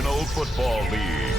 National Football League.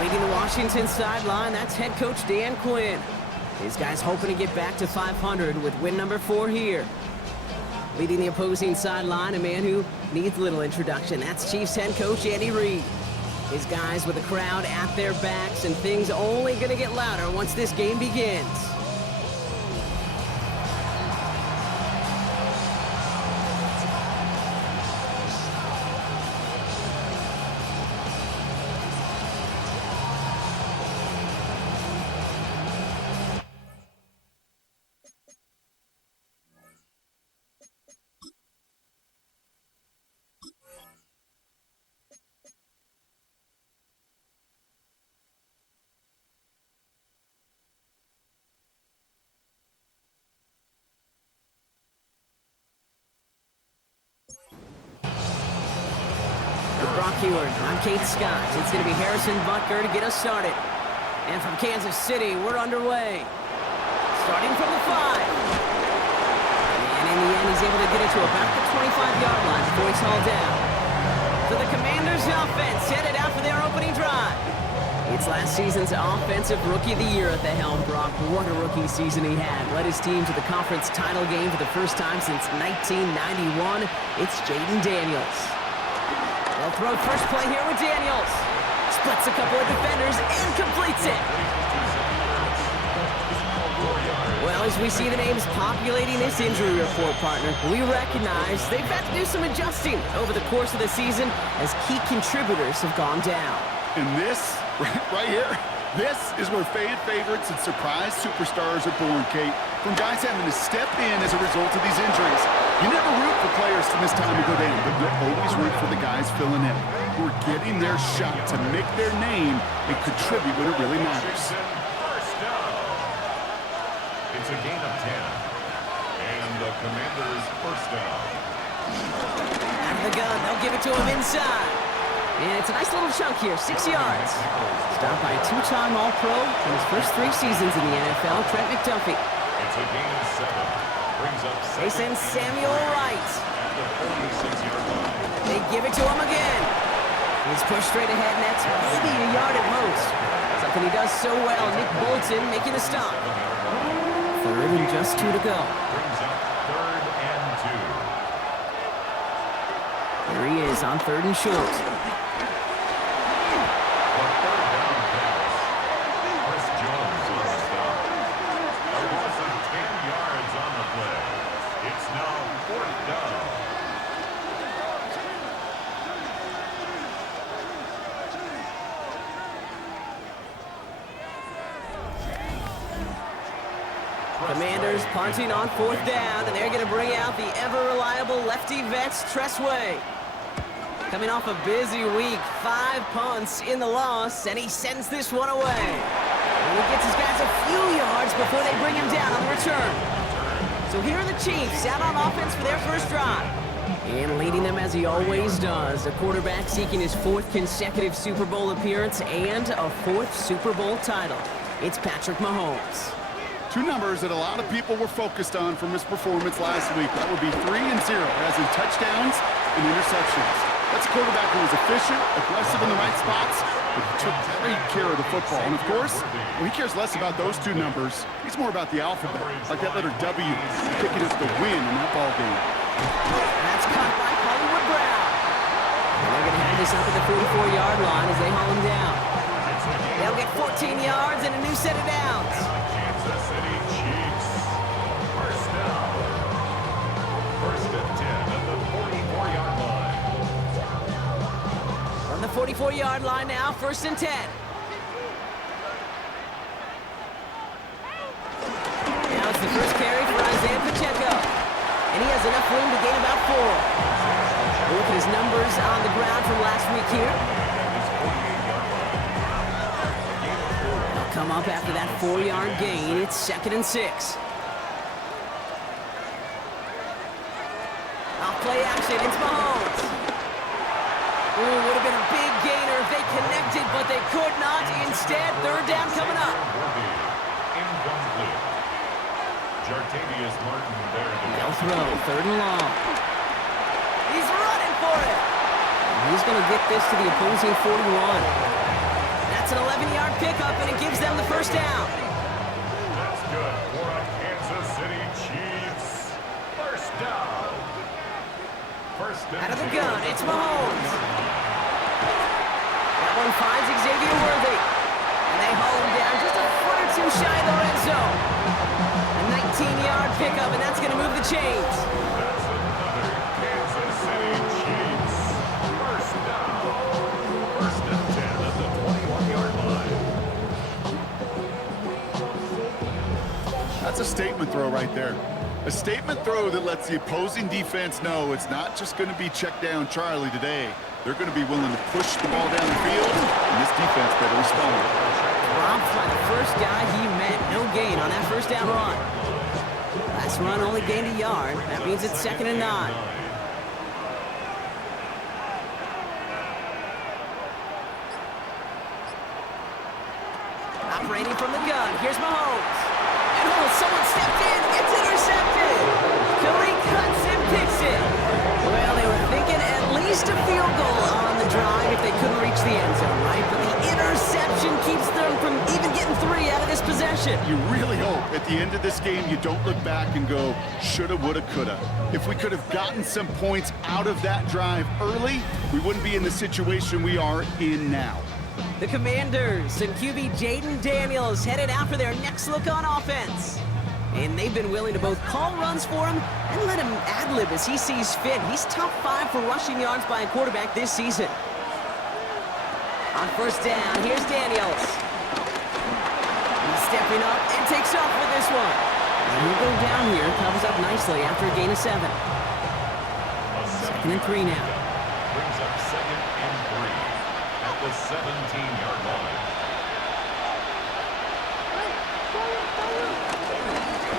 Leading the Washington sideline, that's head coach Dan Quinn. These guys hoping to get back to 500 with win number 4 here. Leading the opposing sideline, a man who needs little introduction. That's Chiefs head coach Andy Reid. His guys with the crowd at their backs, and things only going to get louder once this game begins. I'm Kate Scott. It's going to be Harrison Butker to get us started. And from Kansas City, we're underway. Starting from the 5. And in the end, he's able to get it to about the 25-yard line before he's hauled down. So the Commanders' offense headed out for their opening drive. It's last season's Offensive Rookie of the Year at the helm, Brock. What a rookie season he had. Led his team to the conference title game for the first time since 1991. It's Jaden Daniels. They'll throw first play here with Daniels. Splits a couple of defenders and completes it. Well, as we see the names populating this injury report, partner, we recognize they've had to do some adjusting over the course of the season as key contributors have gone down. And this, right here, this is where fan favorites and surprise superstars are born, Kate. From guys having to step in as a result of these injuries. You never root for players to miss time to go down, but you always root for the guys filling in, who are getting their shot to make their name and contribute when it really matters. It's a gain of 10. And the Commanders' first down. Out of the gun, they'll give it to him inside. And it's a nice little chunk here, 6 yards. Stopped by a 2-time All-Pro in his first 3 seasons in the NFL, Trent McDuffie. It's a gain of 7. Brings up they send Samuel Wright. At the 46-yard line. They give it to him again. He's pushed straight ahead, and that's maybe a yard at most. Something he does so well. Nick Bolton making a stop. 3rd and just 2 to go. Brings up 3rd and 2. Here he is on 3rd and short. Commanders punting on 4th down, and they're going to bring out the ever-reliable lefty vets, Tressway. Coming off a busy week, 5 punts in the loss, and he sends this one away. And he gets his guys a few yards before they bring him down on the return. So here are the Chiefs out on offense for their first drive. And leading them as he always does, a quarterback seeking his 4th consecutive Super Bowl appearance and a 4th Super Bowl title. It's Patrick Mahomes. 2 numbers that a lot of people were focused on from his performance last week. That would be 3 and 0, as in touchdowns and interceptions. That's a quarterback who was efficient, aggressive in the right spots, but he took great care of the football. And of course, he cares less about those 2 numbers. He's more about the alphabet, like that letter W, picking up the win in that ball game. That's caught by Hollywood Brown. And they're going to have this up at the 44-yard line as they haul him down. They'll get 14 yards and a new set of downs. Kansas City Chiefs. First down. First 44-yard line now, 1st and 10. Now it's the first carry for Isaiah Pacheco. And he has enough room to gain about 4. Look at his numbers on the ground from last week here. They'll come up after that 4-yard gain. It's 2nd and 6. Off play action, it's Mahomes. Ooh, would have been a big gainer if they connected, but they could not. Instead, 3rd down coming up. Incomplete. Jartavius Martin there. They'll throw, 3rd and long. He's running for it. He's going to get this to the opposing 41. That's an 11-yard pickup, and it gives them the 1st down. That's good for a Kansas City Chiefs. 1st down. Out of the gun, it's Mahomes. That one finds Xavier Worthy. And they haul him down just a foot or 2 shy of the red zone. A 19-yard pickup, and that's going to move the chains. That's another Kansas City Chiefs. 1st down. 1st and 10 at the 21-yard line. That's a statement throw right there. A statement throw that lets the opposing defense know it's not just going to be check down Charlie today. They're going to be willing to push the ball down the field, and this defense better respond. Dropped by the first guy he met. No gain on that 1st down run. Last run only gained a yard. That means it's 2nd and 9. Operating from the gun. Here's Mahomes. And oh, someone stepped in. It's intercepted. Curry cuts and picks it. Well, they were thinking at least a field goal on the drive if they couldn't reach the end zone, right? But the interception keeps them from even getting 3 out of this possession. You really hope at the end of this game you don't look back and go, shoulda, woulda, coulda. If we could have gotten some points out of that drive early, we wouldn't be in the situation we are in now. The Commanders and QB Jaden Daniels headed out for their next look on offense. And they've been willing to both call runs for him and let him ad-lib as he sees fit. He's top 5 for rushing yards by a quarterback this season. On 1st down, here's Daniels. He's stepping up and takes off with this one. And he'll go down here, covers up nicely after a gain of 7. 2nd and 3 now. Brings up 2nd and 3 at the 17-yard line.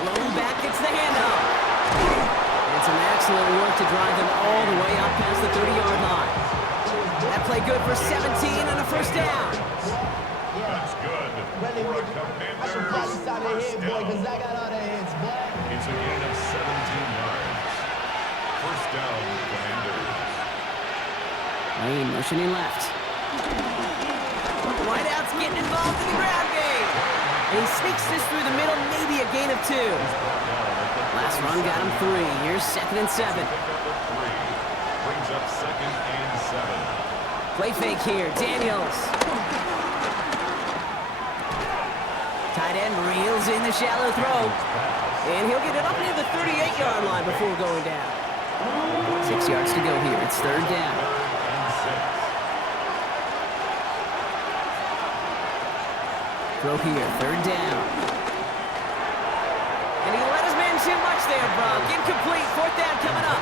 Low back gets the handoff. And some excellent work to drive them all the way up past the 30-yard line. That play good for 17 and a 1st down. That's good for a Commanders 1st down. It's a gain of 17 yards. 1st down, Commanders. Lane motioning left. Wideout's getting involved in the ground game. And he sneaks this through the middle, maybe a gain of 2. Last run got him 3. Here's 2nd and 7. Brings up 2nd and 7. Play fake here, Daniels. Tight end reels in the shallow throw. And he'll get it up near the 38-yard line before going down. 6 yards to go here. It's 3rd down. Throw here, 3rd down. And he let his man too much there, Brock. Incomplete, 4th down coming up.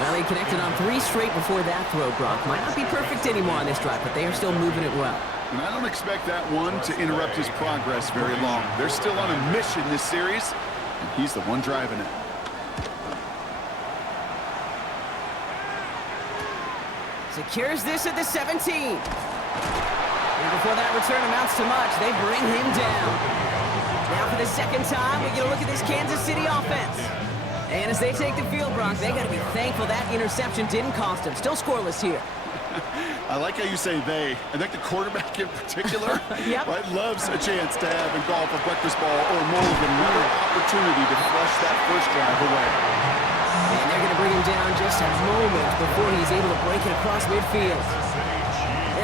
Well, he connected on 3 straight before that throw, Brock. Might not be perfect anymore on this drive, but they are still moving it well. And I don't expect that one to interrupt his progress very long. They're still on a mission this series, and he's the one driving it. Secures this at the 17. And before that return amounts to much, they bring him down. Now for the 2nd time, we get a look at this Kansas City offense. And as they take the field, Brock, they got to be thankful that interception didn't cost them. Still scoreless here. I like how you say they. I think the quarterback in particular right, loves a chance to have in golf a breakfast ball or mulligan, another opportunity to flush that first drive away. And they're going to bring him down just a moment before he's able to break it across midfield.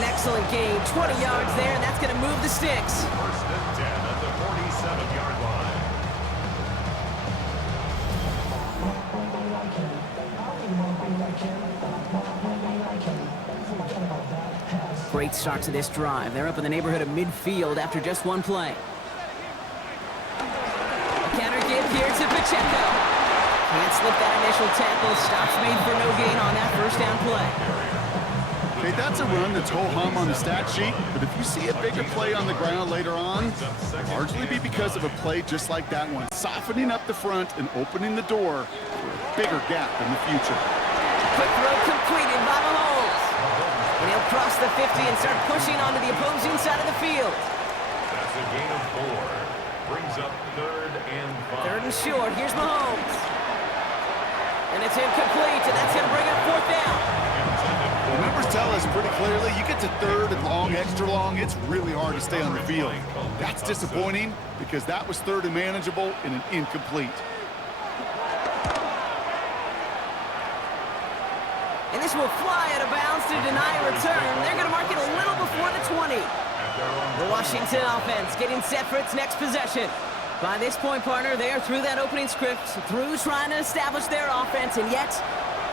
An excellent gain, 20 yards there, and that's going to move the sticks. 1st and 10 at the 47-yard line. Great start to this drive. They're up in the neighborhood of midfield after just one play. A counter give here to Pacheco. Can't slip that initial tackle. Stops made for no gain on that first down play. Okay, that's a run that's ho-hum on the stat sheet, but if you see a bigger play on the ground later on, it'll largely be because of a play just like that one, softening up the front and opening the door for a bigger gap in the future. Quick throw completed by Mahomes. And he'll cross the 50 and start pushing onto the opposing side of the field. That's a gain of 4. Brings up 3rd and 5. Third and short. Here's Mahomes. And it's incomplete, and that's going to bring up 4th down. The numbers tell us pretty clearly, you get to 3rd and long, extra long, it's really hard to stay on the field. That's disappointing because that was 3rd and manageable and an incomplete. And this will fly out of bounds to deny a return. They're going to mark it a little before the 20. The Washington offense getting set for its next possession. By this point, partner, they are through that opening script, through trying to establish their offense, and yet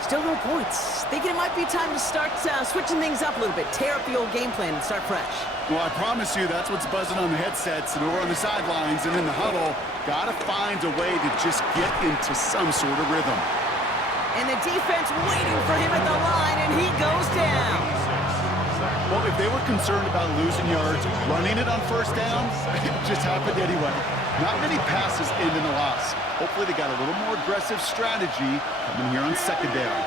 still no points. Thinking it might be time to start switching things up a little bit, tear up the old game plan and start fresh. Well, I promise you that's what's buzzing on the headsets and over on the sidelines and in the huddle. Got to find a way to just get into some sort of rhythm. And the defense waiting for him at the line, and he goes down. Well, if they were concerned about losing yards, running it on first down, it just happened anyway. Not many passes end in a loss. Hopefully they got a little more aggressive strategy coming here on second down.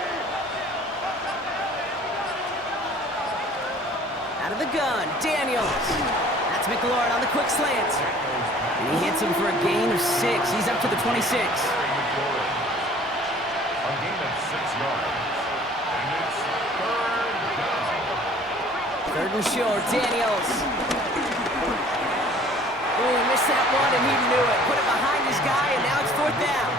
Out of the gun, Daniels. That's McLaurin on the quick slant. And he hits him for a gain of 6. He's up to the 26. A gain of 6 yards. And it's 3rd down. Third and short, Daniels. Oh, he missed that one, and he knew it. Put it behind his guy, and now it's 4th down.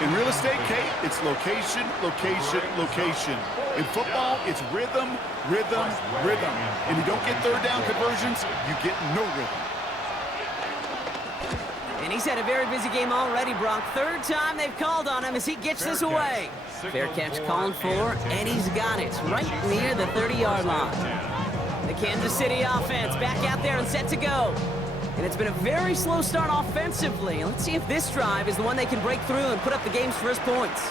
In real estate, Kate, it's location, location, location. In football, it's rhythm, rhythm, rhythm. And you don't get third down conversions, you get no rhythm. And he's had a very busy game already, Brock. 3rd time they've called on him as he gets this away. Fair catch called for, and he's got it right near the 30-yard line. The Kansas City offense back out there and set to go. And it's been a very slow start offensively. Let's see if this drive is the one they can break through and put up the game's first points.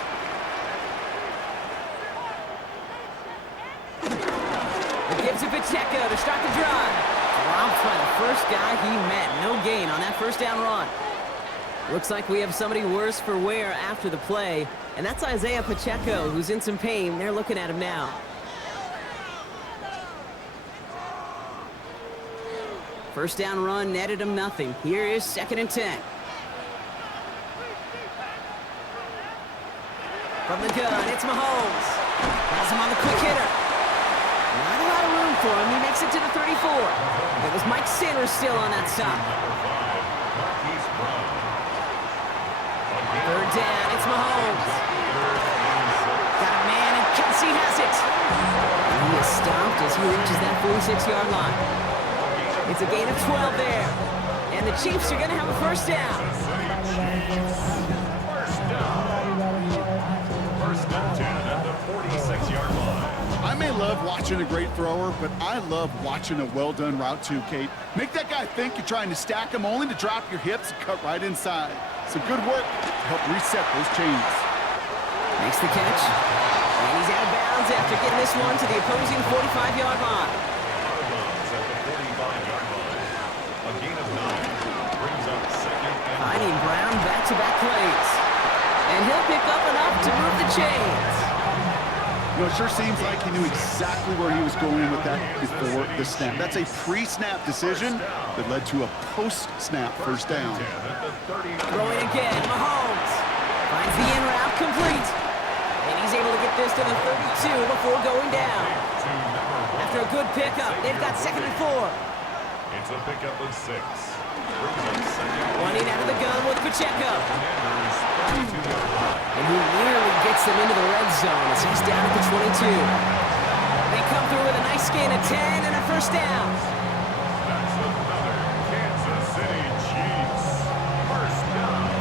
It gives to Pacheco to start the drive. Dropped by the first guy he met. No gain on that first down run. Looks like we have somebody worse for wear after the play, and that's Isaiah Pacheco, who's in some pain. They're looking at him now. First down run netted him nothing. Here is 2nd and 10. From the gun, it's Mahomes. Has him on the quick hitter. Not a lot of room for him. He makes it to the 34. It was Mike Sanders still on that stop. 3rd down, it's Mahomes. Got a man, and Kelsey has it. And he is stopped as he reaches that 46-yard line. It's a gain of 12 there. And the Chiefs are going to have a first down. First and 10 at the 46-yard line. I may love watching a great thrower, but I love watching a well-done route too, Kate. Make that guy think you're trying to stack him only to drop your hips and cut right inside. Some good work to help reset those chains. Makes the catch. And he's out of bounds after getting this one to the opposing 45-yard line. Finding Brown back-to-back plays. And he'll pick up enough to move the chains. You know, it sure seems like he knew exactly where he was going with that before the snap. That's a pre-snap decision that led to a post-snap first down. Throwing again, Mahomes. Finds the in route complete. And he's able to get this to the 32 before going down. After a good pickup, they've got 2nd and 4. It's a pickup of 6. Running out of the gun with Pacheco. And he nearly gets them into the red zone as he's down at the 22. They come through with a nice gain of 10 and a first down. That's another Kansas City Chiefs first down.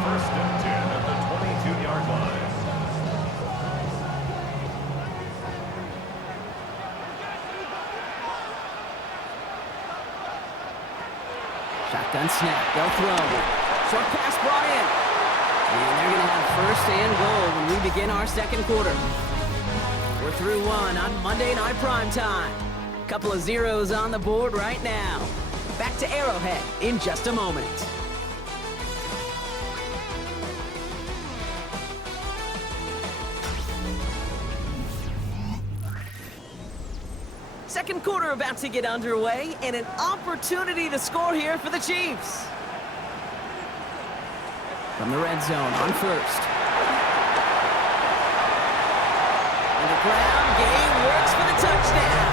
First and 10 at the 22-yard line. Shotgun snap. They'll throw. Short pass brought in. And they're going to have first and goal when we begin our second quarter. We're through one on Monday Night Primetime. Couple of zeros on the board right now. Back to Arrowhead in just a moment. Second quarter about to get underway, and an opportunity to score here for the Chiefs. From the red zone on first. And the ground game works for the touchdown.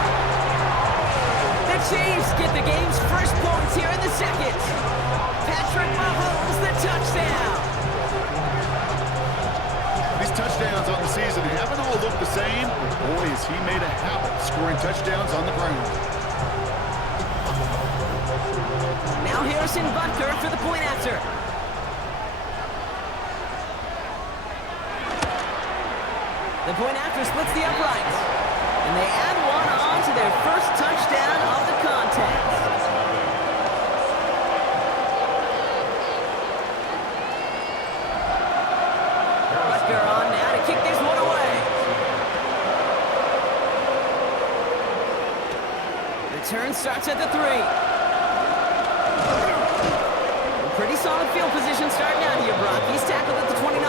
The Chiefs get the game's first points here in the second. Patrick Mahomes, the touchdown. These touchdowns on the season haven't all looked the same. Boy, has he made a habit of scoring touchdowns on the ground. Now Harrison Butker for the point after. The point after splits the uprights. And they add one on to their first touchdown of the contest. Butker on now to kick this one away. Return starts at the 3. Pretty solid field position starting out here, Brock. He's tackled at the 29.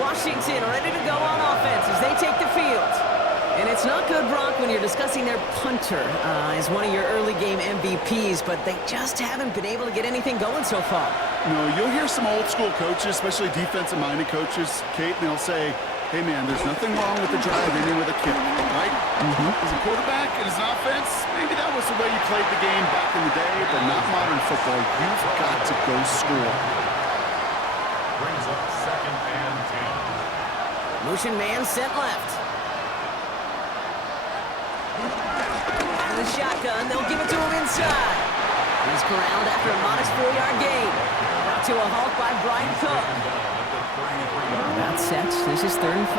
Washington ready to go on offense as they take the field. And it's not good, Brock, when you're discussing their punter as one of your early game MVPs, but they just haven't been able to get anything going so far. No, you'll hear some old school coaches, especially defensive-minded coaches, Kate, and they'll say, hey, man, there's nothing wrong with the drive ending with a kick, right? As a quarterback and as an offense, maybe that was the way you played the game back in the day, but not modern football. You've got to go score. Brings up second and 10. Motion man set left. Out of the shotgun, they'll give it to him inside. He's corralled after a modest 4-yard gain. Brought to a halt by Brian Cook. About set. This is 3rd and 5.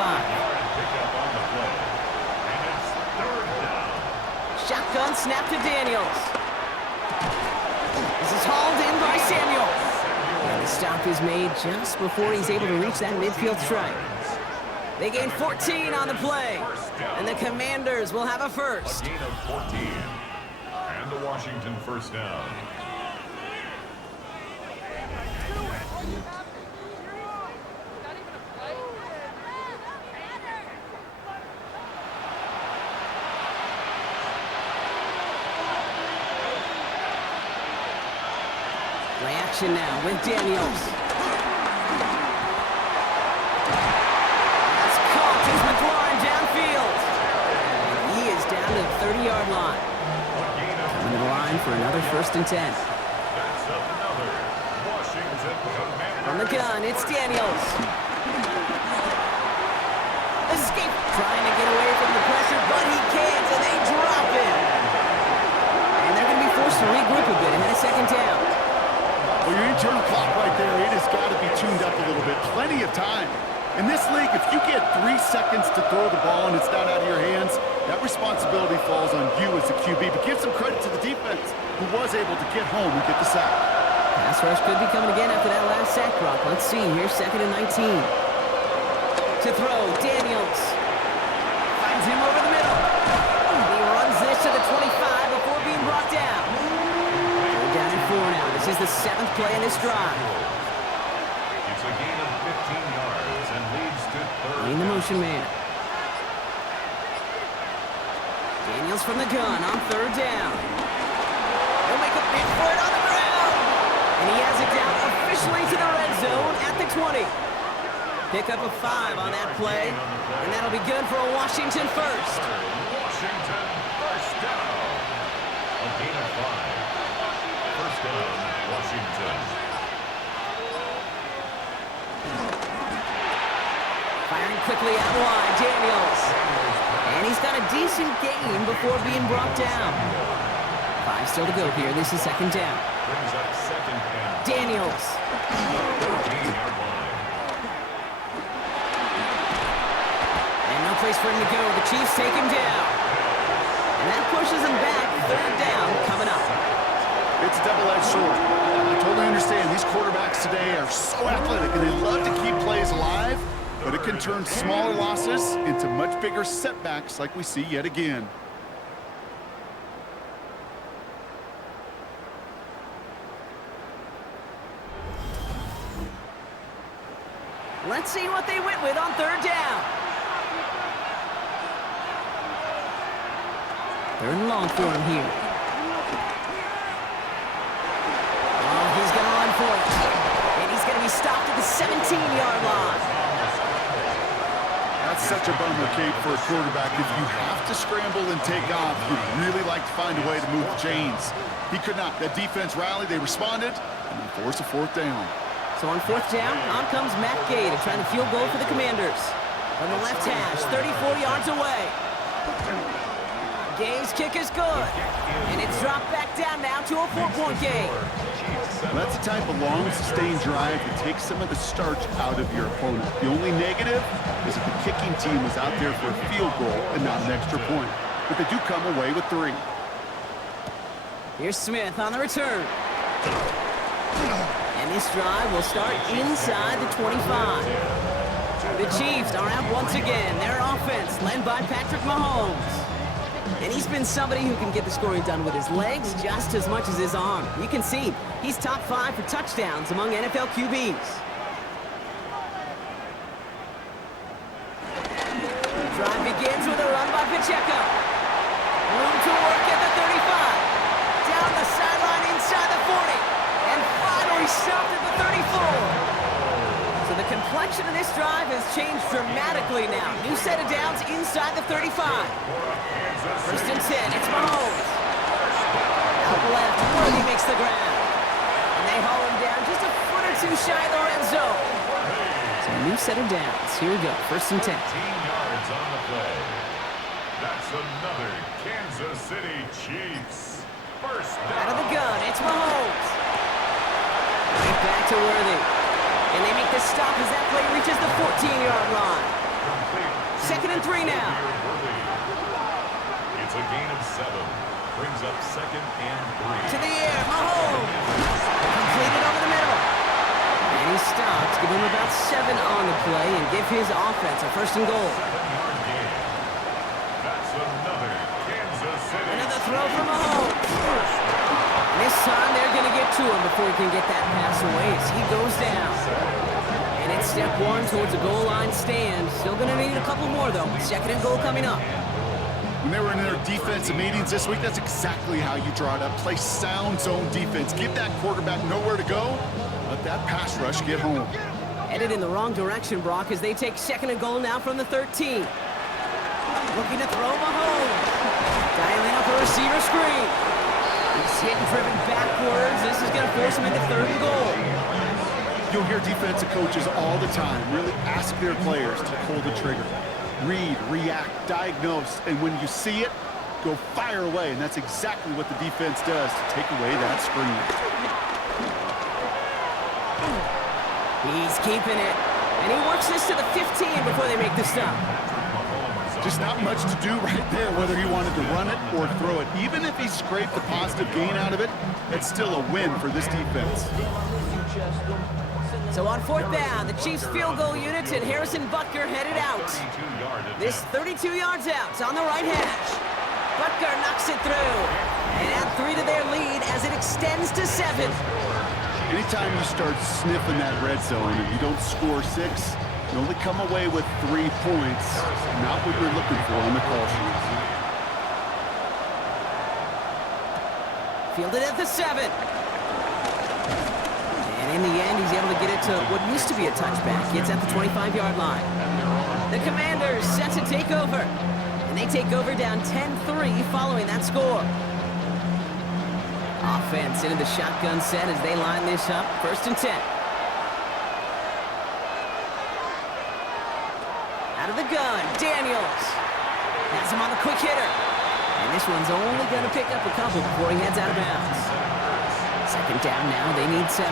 Shotgun snap to Daniels. This is hauled in by Samuel. And the stop is made just before he's able to reach that midfield strike. They gain 14 on the play, and the Commanders will have a first. A gain of 14, and the Washington first down. Play action now with Daniels. That's caught as McLaurin downfield. And he is down to the 30-yard line. Coming to the line for another 1st and 10. That's another Washington Commanders. From the gun, it's Daniels. Escape, trying to get away from the pressure, but he can't, and they drop him. And they're going to be forced to regroup a bit ahead of second down. Well, your internal clock right there, it has got to be tuned up a little bit. Plenty of time. In this league, if you get 3 seconds to throw the ball and it's not out of your hands, that responsibility falls on you as the QB. But give some credit to the defense who was able to get home and get the sack. Pass rush could be coming again after that last sack, Brock. Let's see. Here's 2nd and 19. To throw, Daniels. Finds him over the middle. He runs this to the 25 before being brought down. They're down in 4 now. This is the 7th play in this drive. It's a gain of 15 yards and leads to third. In the motion man. Daniels from the gun on 3rd down. He'll make a big for it on the ground. And he has it down officially to the red zone at the 20. Pick up a 5 on that play, and that'll be good for a Washington first. Washington first down. A gain of 5. First down, Washington. Firing quickly out wide, Daniels. And he's got a decent gain before being brought down. 5 still to go here. This is 2nd down. Brings up second and Daniels. 13-yard line. And no place for him to go. The Chiefs take him down. And that pushes him back. 3rd down coming up. It's a double-edged sword. I totally understand. These quarterbacks today are so athletic, and they love to keep plays alive, but it can turn smaller losses into much bigger setbacks like we see yet again. Let's see what they went with on third down. Third and long for him here. Oh, he's going to run for it. And he's going to be stopped at the 17-yard line. That's such a bummer, Kate, for a quarterback. If you have to scramble and take off, you'd really like to find a way to move the chains. He could not. That defense rallied, they responded, and they forced a fourth down. So on fourth down, on comes Matt Gay to try the field goal for the Commanders. From the left hash, 34 yards away. Gay's kick is good. And it's dropped back down now to a 4-point game. That's the type of long, sustained drive that takes some of the starch out of your opponent. The only negative is that the kicking team is out there for a field goal and not an extra point. But they do come away with 3. Here's Smith on the return. And this drive will start inside the 25. The Chiefs are out once again. Their offense led by Patrick Mahomes. And he's been somebody who can get the scoring done with his legs just as much as his arm. You can see he's top 5 for touchdowns among NFL QBs. The drive begins with a run by Pacheco. Room to work at the 35. Down the sideline inside the 40. And finally stopped at the 34. So the complexion of this drive has changed dramatically now. New set of downs inside the 35. First and 10, it's Mahomes. Out left, Worthy makes the ground. And they haul him down just a foot or 2 shy of the red zone. So a new set of downs. Here we go, first and 10. 15 yards on the play. That's another Kansas City Chiefs. First down. Out of the gun, it's Mahomes. Right back to Worthy. And they make the stop as that play reaches the 14-yard line. Second and 3 now. It's a gain of 7. Brings up second and 3. To the air, Mahomes. Completed over the middle. And he stops, give him about 7 on the play, and give his offense a first and goal. 7-yard gain. That's another Kansas City. Another throw from Mahomes. And this time they're going to get to him before he can get that pass away as he goes down. And it's step 1 towards a goal line stand. Still going to need a couple more, though. Second and goal coming up. When they were in their defensive meetings this week, that's exactly how you draw it up. Play sound zone defense. Give that quarterback nowhere to go. Let that pass rush get home. Headed in the wrong direction, Brock, as they take second and goal now from the 13. Looking to throw Mahomes. Dialing up a receiver screen. He's hit and driven backwards. This is going to force him into third and goal. You'll hear defensive coaches all the time really ask their players to pull the trigger. Read, react, diagnose, and when you see it, go fire away. And that's exactly what the defense does to take away that screen. He's keeping it. And he works this to the 15 before they make the stop. Just not much to do right there, whether he wanted to run it or throw it. Even if he scraped a positive gain out of it, it's still a win for this defense. So on fourth down, the Chiefs field goal units and Harrison Butker headed out. This 32 yards out on the right hash. Butker knocks it through. And add 3 to their lead as it extends to 7. Anytime you start sniffing that red zone and you don't score 6, you only come away with 3 points. Not what you're looking for on the call sheet. Fielded at the 7. And in the end, he's able to get it to what used to be a touchback. It's at the 25-yard line. The Commanders set to take over. And they take over down 10-3 following that score. Offense into the shotgun set as they line this up. First and 10. Out of the gun, Daniels. Has him on the quick hitter. And this one's only going to pick up a couple before he heads out of bounds. Second down now, they need 7.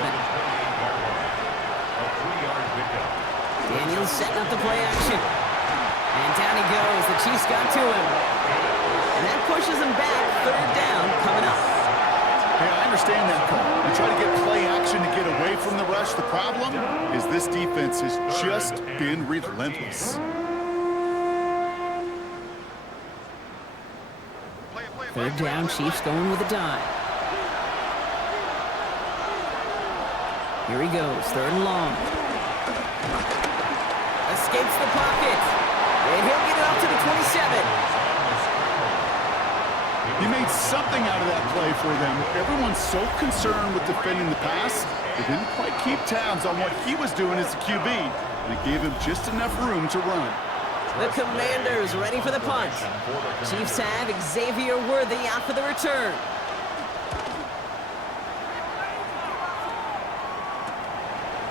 Daniels setting up the play action. And down he goes. The Chiefs got to him. And that pushes him back. Third down coming up. Hey, I understand that call. You try to get play action to get away from the rush. The problem is this defense has just been relentless. Third down, Chiefs going with a dive. Here he goes, third and long. Escapes the pocket. And he'll get it out to the 27. He made something out of that play for them. Everyone's so concerned with defending the pass, they didn't quite keep tabs on what he was doing as a QB, and it gave him just enough room to run. The Commanders ready for the punt. Chiefs have Xavier Worthy out for the return.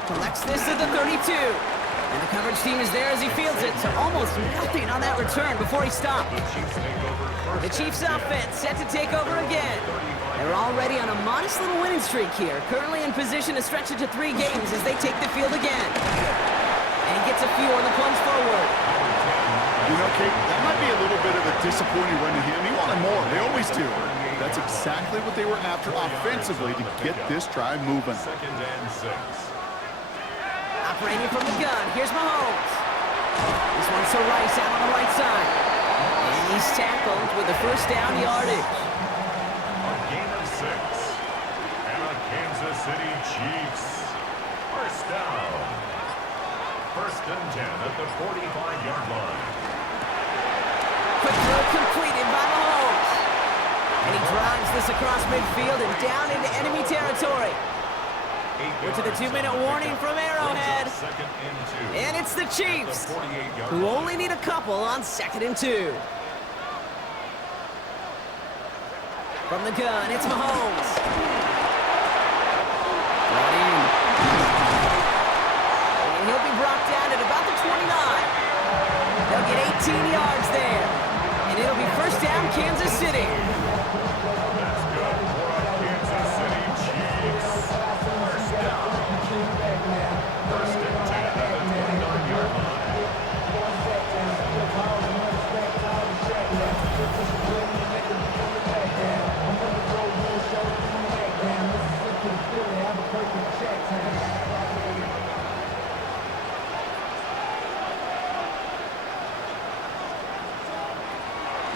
Collects this at the 32. And the coverage team is there as he fields it, so almost nothing on that return before he stopped. The Chiefs offense set to take over again. They're already on a modest little winning streak here, currently in position to stretch it to 3 games as they take the field again. And he gets a few on the plunge forward. You know, Kate, that might be a little bit of a disappointing run to him. He wanted more. They always do. That's exactly what they were after offensively to get this drive moving. Second and 6. Operating from the gun, here's Mahomes. This one's to Rice out on the right side. And he's tackled with the first down yardage. A gain of 6. And a Kansas City Chiefs. First down. First and 10 at the 45-yard line. Quick throw completed by Mahomes. And he drives this across midfield and down into enemy territory. We're to the 2-minute warning from Arrowhead. And it's the Chiefs, who only need a couple on 2nd and 2. From the gun, it's Mahomes. Brought in. And he'll be brought down at about the 29. They'll get 18 yards there. And it'll be first down, Kansas City. That's good for a Kansas City Chiefs. First down. First and 10 at the 29-yard line.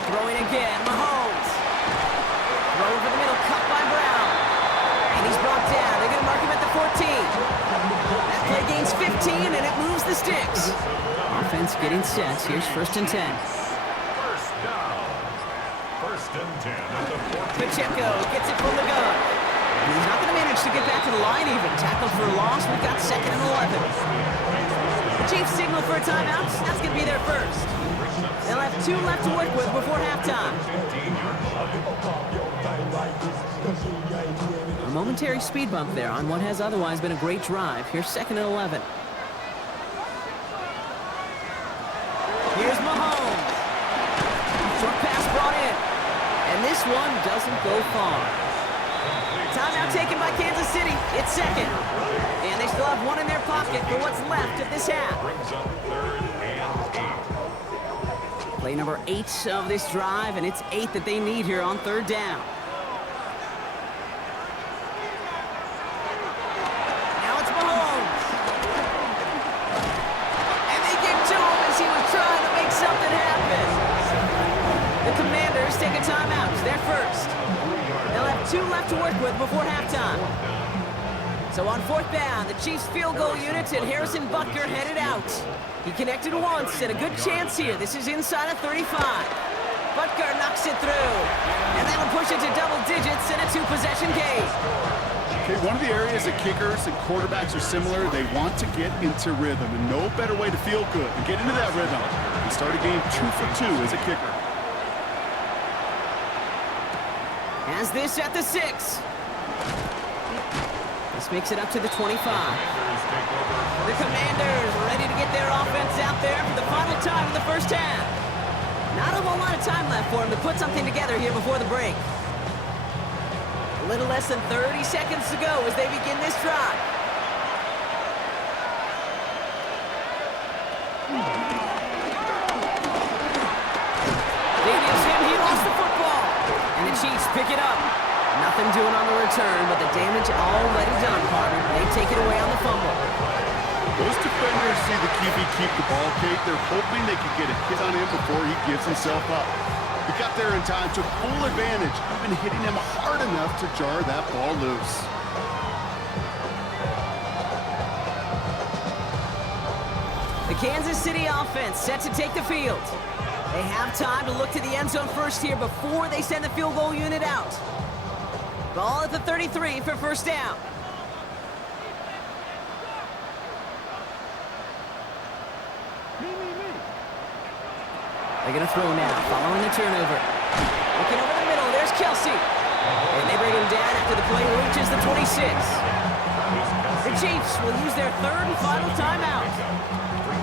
Throwing again, Mahomes. Throw over the middle, cut by Brown. And he's brought down. They're going to mark him at the 14. That play gains 15, and it moves the sticks. Offense getting set. Here's first and 10. First down. First and 10 at the 14. Pacheco gets it from the gun. And he's not going to manage to get back to the line even. Tackled for a loss. We've got 2nd and 11. Chiefs signal for a timeout. That's going to be their first. They'll have 2 left to work with before halftime. A momentary speed bump there on what has otherwise been a great drive. Here's 2nd and 11. Here's Mahomes. Short pass brought in. And this one doesn't go far. Timeout taken by Kansas City. It's 2nd. And they still have 1 in their pocket for what's left of this half. Brings up 3rd and 8. Play number 8 of this drive, and it's 8 that they need here on 3rd down. Now it's Mahomes. And they get to him as he was trying to make something happen. The Commanders take a timeout. They're first. They'll have 2 left to work with before halftime. So on 4th down, the Chiefs field goal units and Harrison Butker headed out. He connected once and a good chance here. This is inside of 35. Butker knocks it through. And that'll push it to double digits in a 2-possession game. Okay, one of the areas that kickers and quarterbacks are similar, they want to get into rhythm, and no better way to feel good and get into that rhythm than start a game 2 for 2 as a kicker. Has this at the 6. This makes it up to the 25. The Commanders ready to get their offense out there for the final time in the first half. Not a whole lot of time left for them to put something together here before the break. A little less than 30 seconds to go as they begin this drive. They gives him, he lost the football. And the Chiefs pick it up. Nothing doing on the return, but the damage already done, partner. They take it away on the fumble. Those defenders see the QB keep the ball, Kate. They're hoping they can get a hit on him before he gives himself up. He got there in time, took full advantage, even hitting him hard enough to jar that ball loose. The Kansas City offense set to take the field. They have time to look to the end zone first here before they send the field goal unit out. Ball at the 33 for first down. They're going to throw now, following the turnover. Looking over the middle, there's Kelsey. And they bring him down after the play reaches the 26. The Chiefs will use their third and final timeout.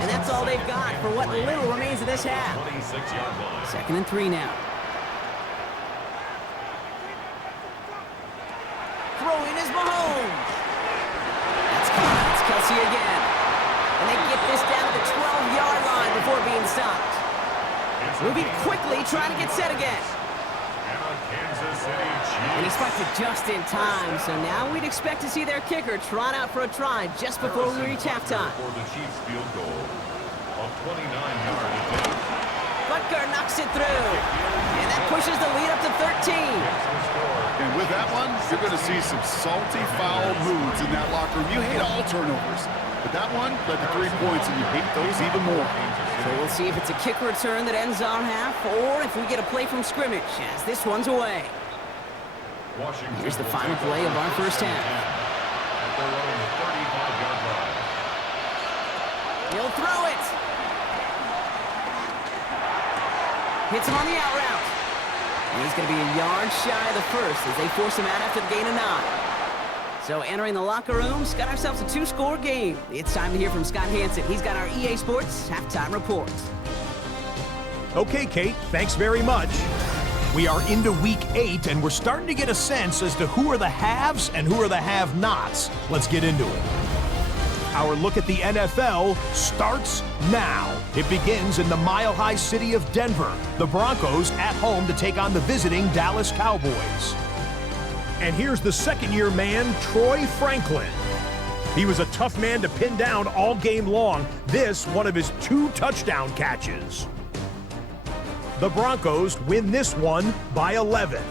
And that's all they've got for what little remains of this half. 2nd and 3 now. Throwing is Mahomes. That's caught. It's Kelsey again. And they get this down to the 12-yard line before being stopped. Moving quickly, trying to get set again. And he spiked it just in time, so now we'd expect to see their kicker trot out for a try just before we reach halftime. For the Chiefs field goal, a 29-yard attempt. Butker knocks it through, and that pushes the lead up to 13. And with that one, you're going to see some salty, foul moods in that locker room. You hate all turnovers, but that one led to 3 points, and you hate those even more. So we'll see if it's a kick return that ends our half, or if we get a play from scrimmage, as this one's away. Here's the final play of our first half. At their own 35-yard line. He'll throw it. Hits him on the out route. And he's going to be a yard shy of the first as they force him out after the gain of 9. So entering the locker room, got ourselves a 2-score game. It's time to hear from Scott Hansen. He's got our EA Sports halftime report. Okay, Kate, thanks very much. We are into week 8, and we're starting to get a sense as to who are the haves and who are the have-nots. Let's get into it. Our look at the NFL starts now. It begins in the mile-high city of Denver. The Broncos at home to take on the visiting Dallas Cowboys. And here's the second-year man, Troy Franklin. He was a tough man to pin down all game long. This, one of his 2 touchdown catches. The Broncos win this one by 11.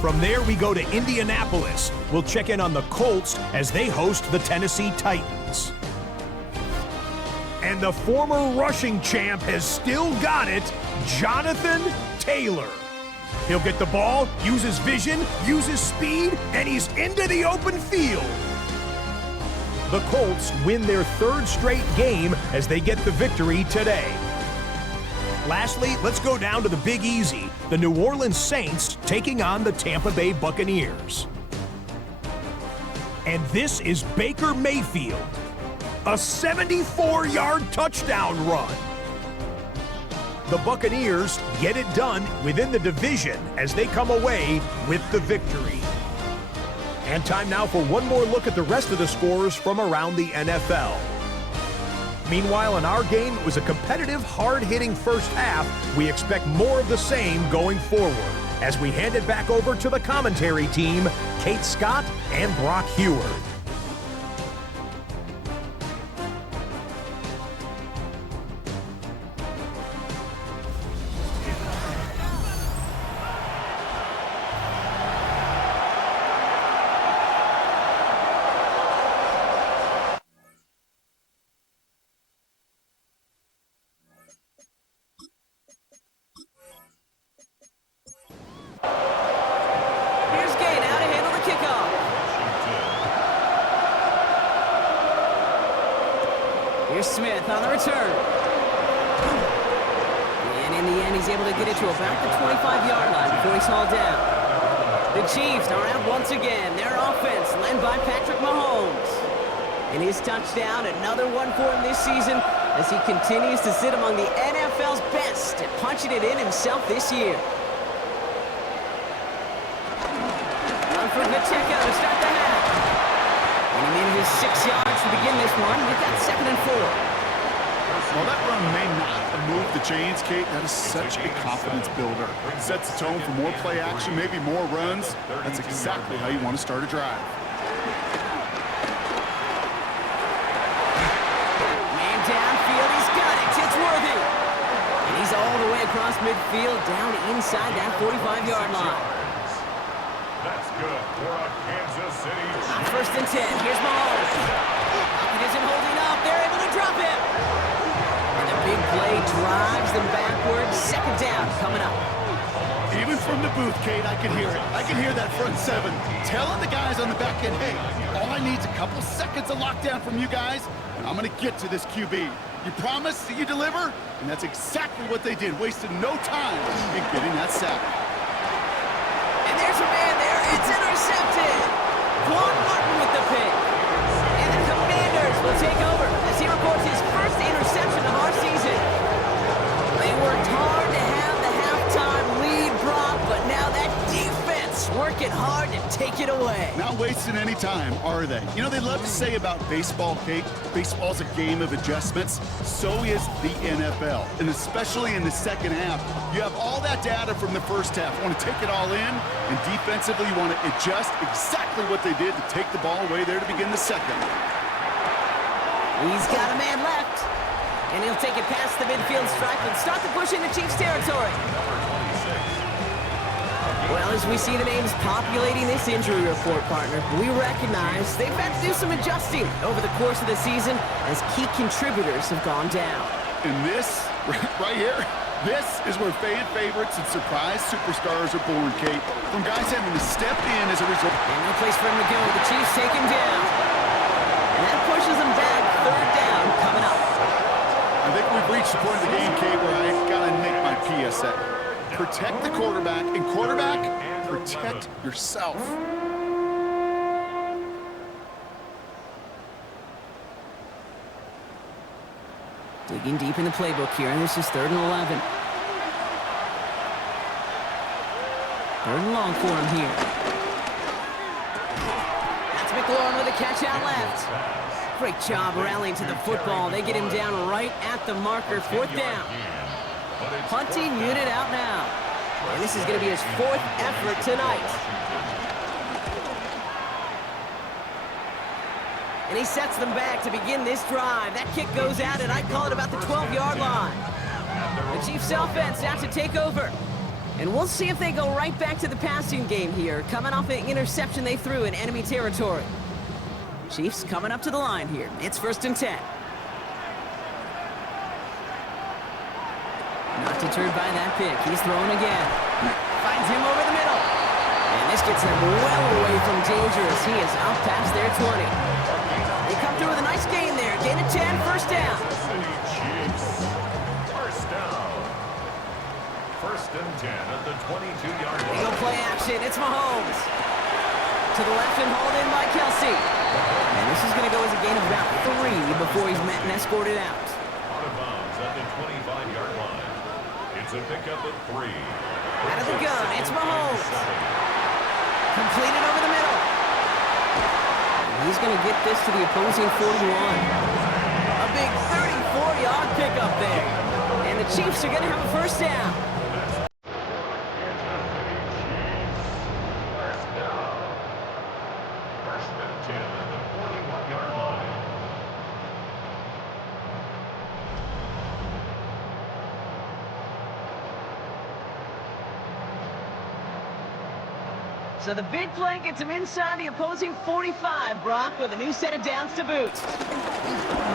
From there, we go to Indianapolis. We'll check in on the Colts as they host the Tennessee Titans. And the former rushing champ has still got it, Jonathan Taylor. He'll get the ball, use his vision, use his speed, and he's into the open field. The Colts win their 3rd straight game as they get the victory today. Lastly, let's go down to the Big Easy. The New Orleans Saints taking on the Tampa Bay Buccaneers. And this is Baker Mayfield. A 74-yard touchdown run. The Buccaneers get it done within the division as they come away with the victory. And time now for one more look at the rest of the scores from around the NFL. Meanwhile, in our game, it was a competitive, hard-hitting first half. We expect more of the same going forward as we hand it back over to the commentary team, Kate Scott and Brock Heward. Here's Smith on the return. And in the end, he's able to get it to about the 25-yard line before he's hauled down. The Chiefs are out once again. Their offense led by Patrick Mahomes. And his touchdown, another one for him this season as he continues to sit among the NFL's best at punching it in himself this year. On for Pacheco to start the half. And he made it his 6 yards to begin this one. We've got 2nd and 4. While that run may not have moved the chains, Kate, that is such a confidence builder. It sets the tone for more play action, maybe more runs. That's exactly how you want to start a drive. Man downfield, he's got it. It's worthy. And he's all the way across midfield, down inside that 45-yard line. That's good for a Kansas City Chiefs. First and 10. Here's Mahomes. It isn't holding up. They're able to drop it. And the big play drives them backwards. Second down coming up. Even from the booth, Kate, I can hear it. I can hear that front seven telling the guys on the back end, hey, all I need is a couple seconds of lockdown from you guys, and I'm going to get to this QB. You promise that you deliver? And that's exactly what they did, wasted no time in getting that sack. And there's a man there. It's intercepted. Quan Martin with the pick. And the Commanders will take over as he records his first interception of our season. They worked hard to have the halftime lead, Brock, but now that defense working hard to take it away. Not wasting any time, are they? You know, they love to say about baseball, Kate, baseball's a game of adjustments. So is the NFL. And especially in the second half, you have all that data from the first half. You want to take it all in, and defensively you want to adjust exactly what they did to take the ball away there to begin the second. He's got a man left. And he'll take it past the midfield stripe and start the push into Chiefs territory. Well, as we see the names populating this injury report, partner, we recognize they've had to do some adjusting over the course of the season as key contributors have gone down. And this, right here, this is where fan favorites and surprise superstars are born, Kate. From guys having to step in as a result. And no place for him to go. The Chiefs take him down. And that pushes him back. Third down coming up. I think we've reached the point of the game, Kate, where I gotta make my PSA. Protect the quarterback, and quarterback, protect yourself. Digging deep in the playbook here, and this is 3rd and 11. 3rd and long for him here. That's McLaurin with a catch out left. Great job rallying to the football. They get him down right at the marker. 4th down. Punting unit out now. And this is going to be his 4th effort tonight. And he sets them back to begin this drive. That kick goes out, and I call it about the 12-yard line. The Chiefs offense out to take over. And we'll see if they go right back to the passing game here, coming off an interception they threw in enemy territory. Chiefs coming up to the line here. It's 1st and 10. Not deterred by that pick. He's throwing again. Finds him over the middle. And this gets him well away from danger as he is up past their 20. They come through with a nice gain there. Gain of 10, 1st down. City Chiefs. First down. 1st and 10 at the 22-yard line. They go play action. It's Mahomes. To the left and hauled in by Kelsey. And this is going to go as a gain of about 3 before he's met and escorted out. Out of bounds at the 25-yard line. It's a pickup of 3. Out of the gun, it's Mahomes. Completed over the middle. He's going to get this to the opposing 41. A big 34-yard pickup there. And the Chiefs are going to have a 1st down. So the big play gets him inside the opposing 45, Brock, with a new set of downs to boot.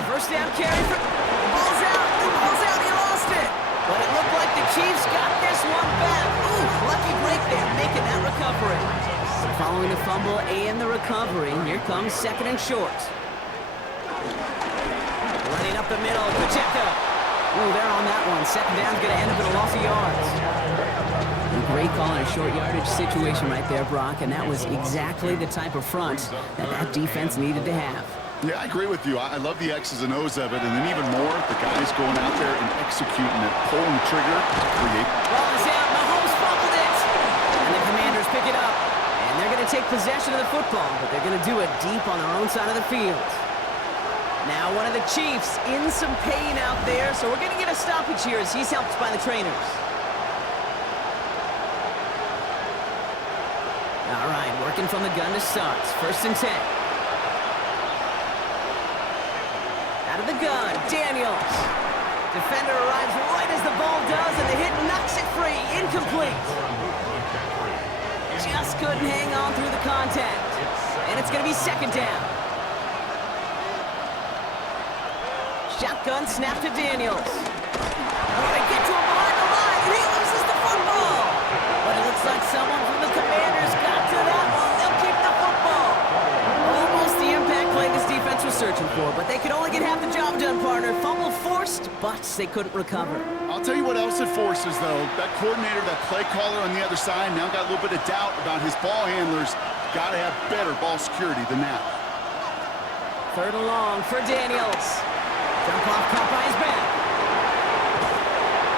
First down carry for... Ball's out! The ball's out! He lost it! But it looked like the Chiefs got this one back. Ooh, lucky break there, making that recovery. So following the fumble and the recovery, here comes 2nd and short. Running up the middle, Pacheco. Ooh, they're on that one. 2nd down's going to end up in a loss of yards. Great call in a short yardage situation right there, Brock, and that was exactly the type of front that defense needed to have. Yeah, I agree with you. I love the X's and O's of it, and then even more, the guys going out there and executing it, pulling the trigger to create. Ball is out. Mahomes fumbled it. And the Commanders pick it up. And they're going to take possession of the football, but they're going to do it deep on their own side of the field. Now one of the Chiefs in some pain out there, so we're going to get a stoppage here as he's helped by the trainers. All right, working from the gun to start. 1st and 10. Out of the gun, Daniels. Defender arrives right as the ball does, and the hit knocks it free. Incomplete. Just couldn't hang on through the contact. And it's going to be 2nd down. Shotgun snap to Daniels. They get to him behind the line, and he loses the football. But it looks like someone from the Commanders got to that one. They'll keep the football. Almost the impact play this defense was searching for, but they could only get half the job done, partner. Fumble forced, but they couldn't recover. I'll tell you what else it forces, though. That coordinator, that play caller on the other side, now got a little bit of doubt about his ball handlers. Got to have better ball security than that. 3rd and long for Daniels. Jump off, caught by his back.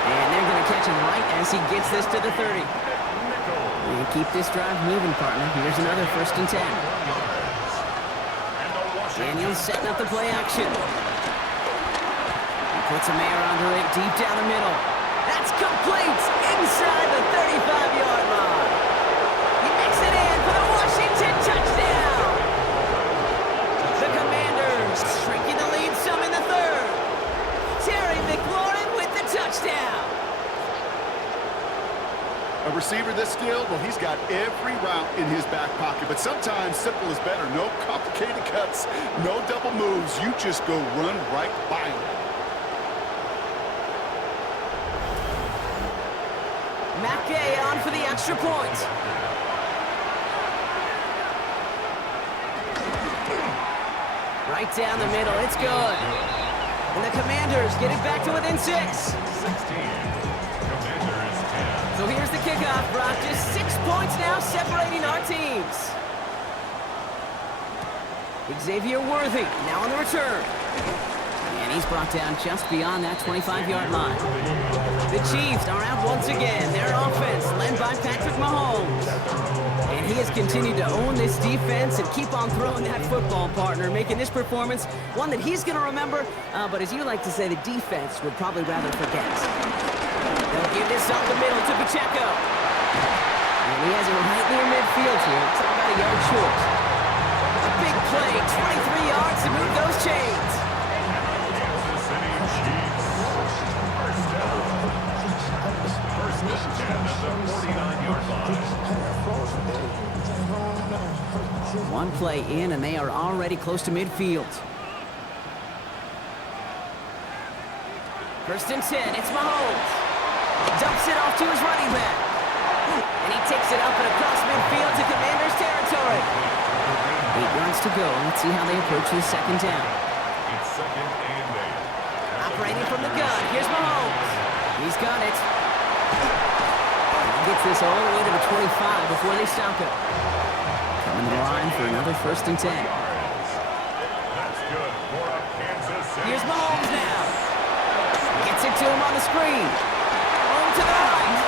And they're going to catch him right as he gets this to the 30. And keep this drive moving, partner. Here's another 1st and 10. Daniels setting up the play action. He puts a man under it deep down the middle. That's complete inside the 35-yard line. He makes it in for the Washington touchdown. The Commanders shrinking the lead some in the 3rd. Terry McLaurin with the touchdown. A receiver this skilled, well, he's got every route in his back pocket. But sometimes simple is better. No complicated cuts, no double moves. You just go run right by him. Mackay on for the extra point. Right down the middle, it's good. And the Commanders get it back to within 6. 16. Commanders 10. So here's the kickoff, Brock. Just 6 points now separating our teams. Xavier Worthy now on the return. And he's brought down just beyond that 25-yard line. The Chiefs are out once again. Their offense led by Patrick Mahomes. And he has continued to own this defense and keep on throwing that football, partner, making this performance one that he's going to remember, but as you like to say, the defense would probably rather forget. They'll give this up the middle to Pacheco. And he has it right near midfield here. It's about a yard short. A big play, 23 yards to move those chains. Kansas City Chiefs. 1st down. 1st and 10 at the 49-yard line. One play in, and they are already close to midfield. 1st and 10, it's Mahomes. Dumps it off to his running back. And he takes it up and across midfield to Commanders territory. 8 yards to go. Let's see how they approach this 2nd down. It's 2nd and 8. Operating from the gun. Here's Mahomes. He's got it. He gets this all the way to the 25 before they stop him. Coming to the line for another 1st and 10. That's good for a Kansas City. Here's Mahomes now. Gets it to him on the screen. Home to the right.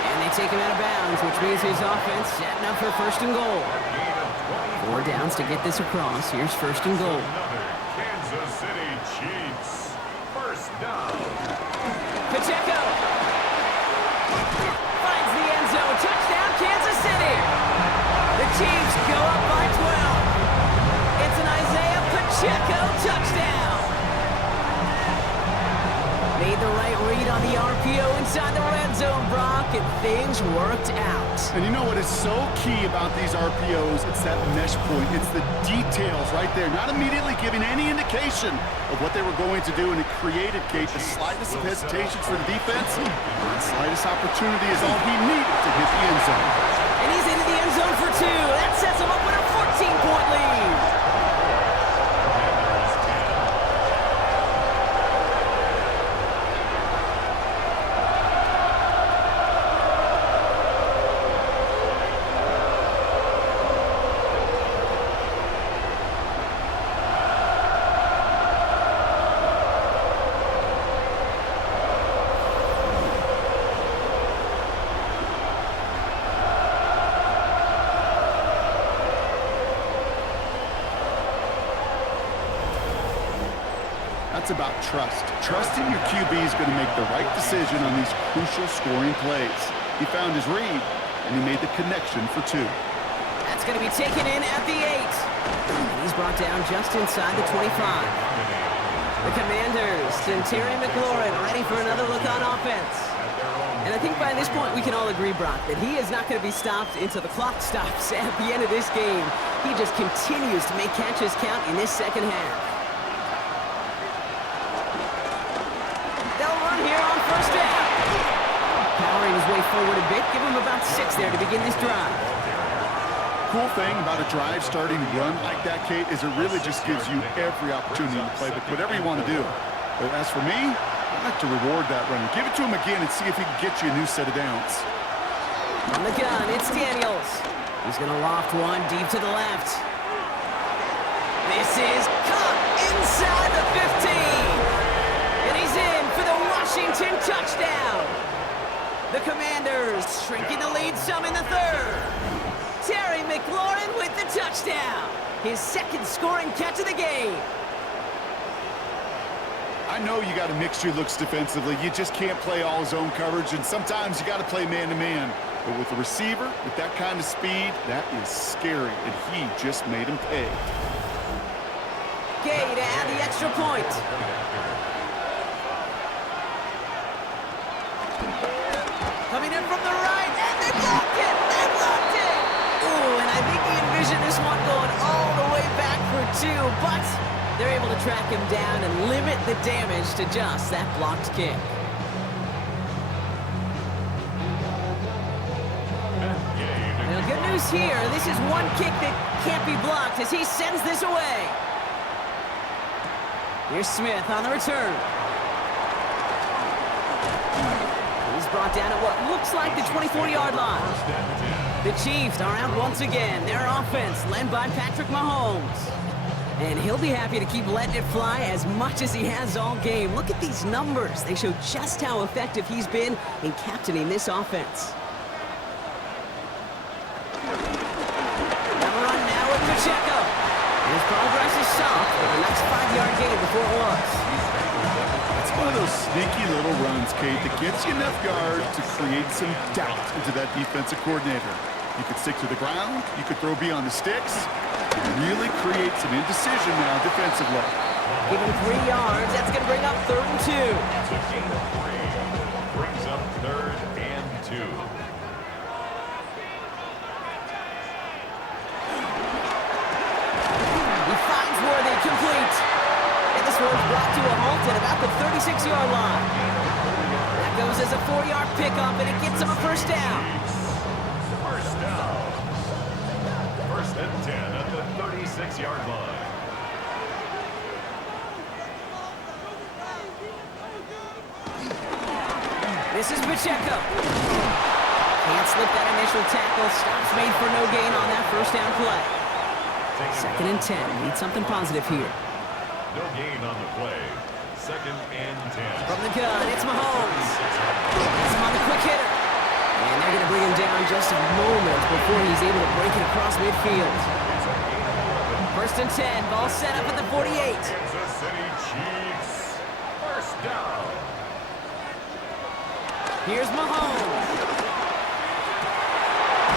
And they take him out of bounds, which means his offense setting up for 1st and goal. 4 downs to get this across. Here's 1st and goal. Another Kansas City Chiefs. 1st down. Pacheco finds the end zone. Touchdown, Kansas City. The Chiefs go up by 12. It's an Isaiah Pacheco touchdown. Made the right read on the RPO inside the red zone, Brock, and things worked out. And you know what is so key about these RPOs? It's that mesh point. It's the details right there. Not immediately giving any indication of what they were going to do, and it created, Kate, the slightest of hesitations for the defense. The slightest opportunity is all he needed to hit the end zone. And he's into the end zone for 2. That sets him up with a 14-point lead. That's about trust. Trusting your QB is going to make the right decision on these crucial scoring plays. He found his read, and he made the connection for 2. That's going to be taken in at the 8. He's brought down just inside the 25. The Commanders and Terry McLaurin ready for another look on offense. And I think by this point we can all agree, Brock, that he is not going to be stopped until the clock stops at the end of this game. He just continues to make catches count in this second half. They'll run here on first down. Powering his way forward a bit, give him about 6 there to begin this drive. Cool thing about a drive starting run like that, Kate, is it really just gives you every opportunity to play whatever you want to do. But as for me, I like to reward that run. Give it to him again and see if he can get you a new set of downs. On the gun, it's Daniels. He's going to loft one deep to the left. This is caught inside the 15. And he's in for the Washington touchdown. The Commanders shrinking the lead some in the third. Terry McLaurin with the touchdown. His second scoring catch of the game. I know you got to mix your looks defensively. You just can't play all zone coverage, and sometimes you got to play man-to-man. But with the receiver, with that kind of speed, that is scary, and he just made him pay. Gay to add the extra point. Coming in from the right, and they blocked it! They blocked it! Ooh, and I think he envisioned this one going all the way back for 2, but they're able to track him down and limit the damage to just that blocked kick. Now, good news here. This is one kick that can't be blocked as he sends this away. Here's Smith on the return. He's brought down at what looks like the 24-yard line. The Chiefs are out once again. Their offense led by Patrick Mahomes. And he'll be happy to keep letting it fly as much as he has all game. Look at these numbers. They show just how effective he's been in captaining this offense. Now run now with Pacheco. His progress is soft for the next 5-yard gain before it was. It's one of those sneaky little runs, Kate, that gets you enough yards to create some doubt into that defensive coordinator. You could stick to the ground, you could throw beyond the sticks, and really create some indecision now defensively. Give him 3 yards, that's going to bring up 3rd and 2. It's a gain of 3. Brings up 3rd and 2. He finds Worthy complete. And this one's brought to a halt at about the 36-yard line. That goes as a 4-yard pickup, and it gets him a first down. First down. 1st and 10 at the 36-yard line. This is Pacheco. Can't slip that initial tackle. Stops made for no gain on that first down play. 2nd and 10. Need something positive here. No gain on the play. 2nd and 10. From the gun, it's Mahomes. He's on the quick hitter. And they're going to bring him down just a moment before he's able to break it across midfield. 1st and 10. Ball set up at the 48. Kansas City Chiefs. First down. Here's Mahomes.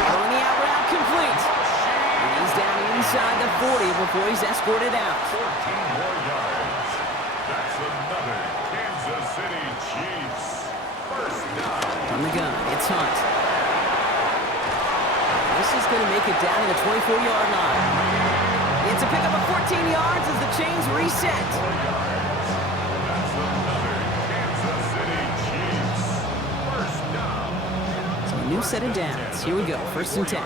Throwing the out route complete. And he's down inside the 40 before he's escorted out. 14 more yards. That's another Kansas City Chiefs. First down. From the gun, it's Hunt. This is going to make it down to the 24-yard line. It's a pickup of 14 yards as the chains reset. 4 yards. That's another Kansas City Chiefs. First down. So a new set of downs. Here we go, 1st and 10.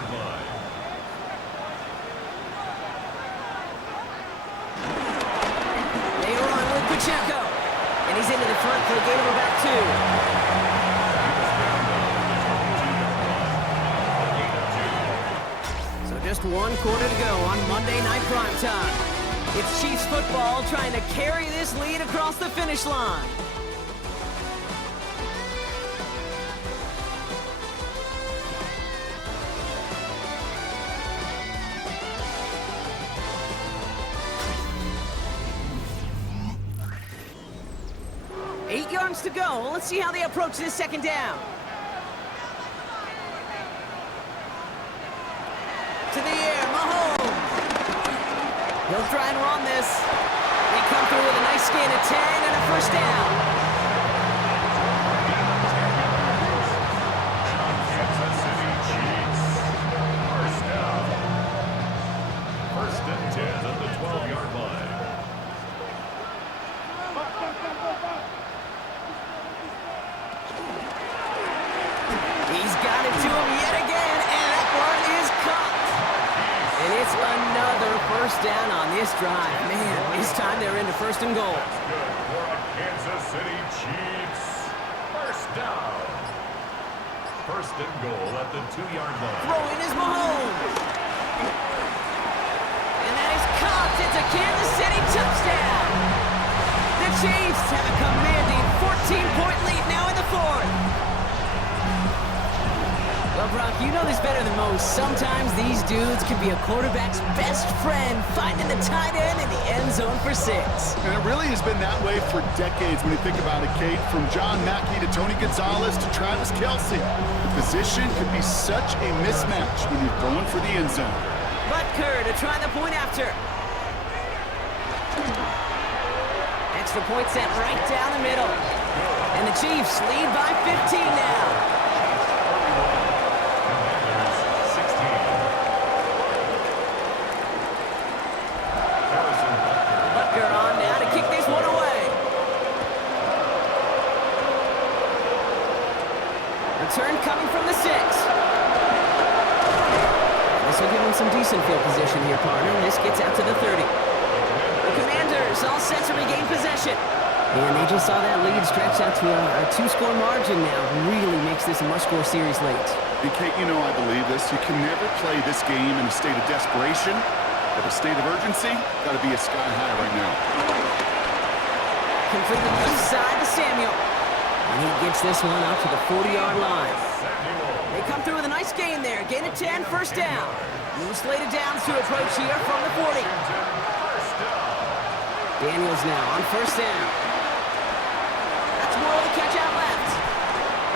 They run with Pacheco. And he's into the front for a gain of about 2. So just 1 quarter to go on Monday Night Primetime. It's Chiefs football trying to carry this lead across the finish line. yards to go. Let's see how they approach this second down. To the air, Mahomes. He'll try and run this. They come through with a nice gain of 10 and a first down. Kansas City Chiefs. First down. First and 10 at the 12-yard line. He's got it to him yet again, and that one is caught. And it's another first down on this drive. Man, this time they're into first and goal. That's good for a Kansas City Chiefs. First down. First and goal at the 2-yard line. Throwing is Mahomes. And that is caught. It's a Kansas City touchdown. The Chiefs have a commanding 14-point lead now in the fourth. Well, Brock, you know this better than most. Sometimes these dudes can be a quarterback's best friend, finding the tight end in the end zone for 6. And it really has been that way for decades when you think about it, Kate. From John Mackey to Tony Gonzalez to Travis Kelce. The position could be such a mismatch when you're going for the end zone. Butker to try the point after. Extra point set right down the middle. And the Chiefs lead by 15 now. Return coming from the 6. This will give him some decent field position here, partner. This gets out to the 30. The Commanders all set to regain possession. And they just saw that lead stretch out to a 2-score margin now. Really makes this a must-score series late. And Kate, you know I believe this. You can never play this game in a state of desperation, but a state of urgency got to be a sky high right now. Completed left side to Samuel. And he gets this one up to the 40-yard line. They come through with a nice gain there. Gain of 10, first down. New slated downs to approach here from the 40. Daniels now on first down. That's more of the catch out left.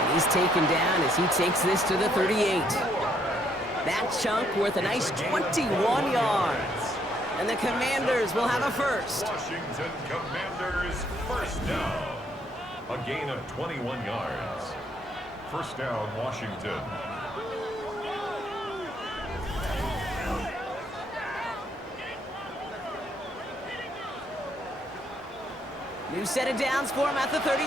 And he's taken down as he takes this to the 38. That chunk worth a nice 21 yards. And the Commanders will have a first. Washington Commanders first down. A gain of 21 yards. First down, Washington. New set of downs for him at the 38.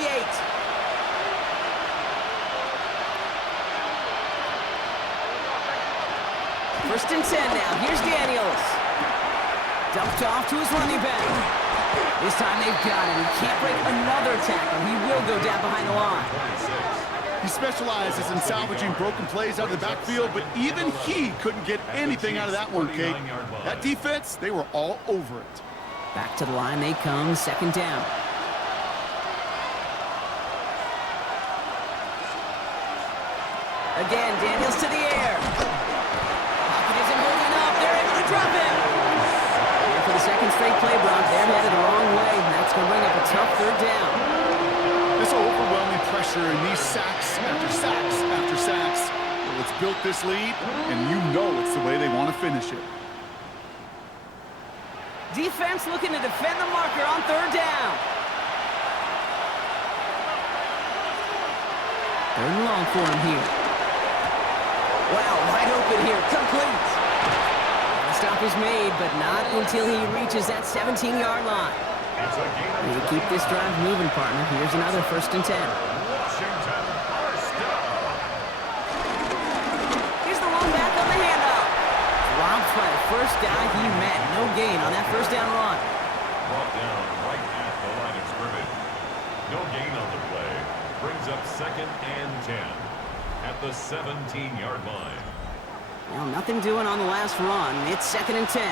First and 10 now. Here's Daniels. Dumped off to his running back. This time they've got him. He can't break another tackle. He will go down behind the line. He specializes in salvaging broken plays out of the backfield, but even he couldn't get anything out of that one, Kate. That defense, they were all over it. Back to the line they come, second down. Again, Daniels to the air. Pocket isn't moving up. They're able to drop him. And for the second straight play, Brock, they're headed the wrong way. That's going to bring up a tough third down. This overwhelming pressure and these sacks after sacks after sacks. Well, it's built this lead, and you know it's the way they want to finish it. Defense looking to defend the marker on third down. Third and long for him here. Wow, wide open here, complete. The stop is made, but not until he reaches that 17-yard line. You keep this drive moving, partner. Here's another first and 10. Washington first down. Here's the long back on the handoff. Dropped by the first guy he met. No gain on that first down run. Brought down right at the line of scrimmage. No gain on the play. Brings up second and 10 at the 17-yard line. Well, nothing doing on the last run. It's second and 10.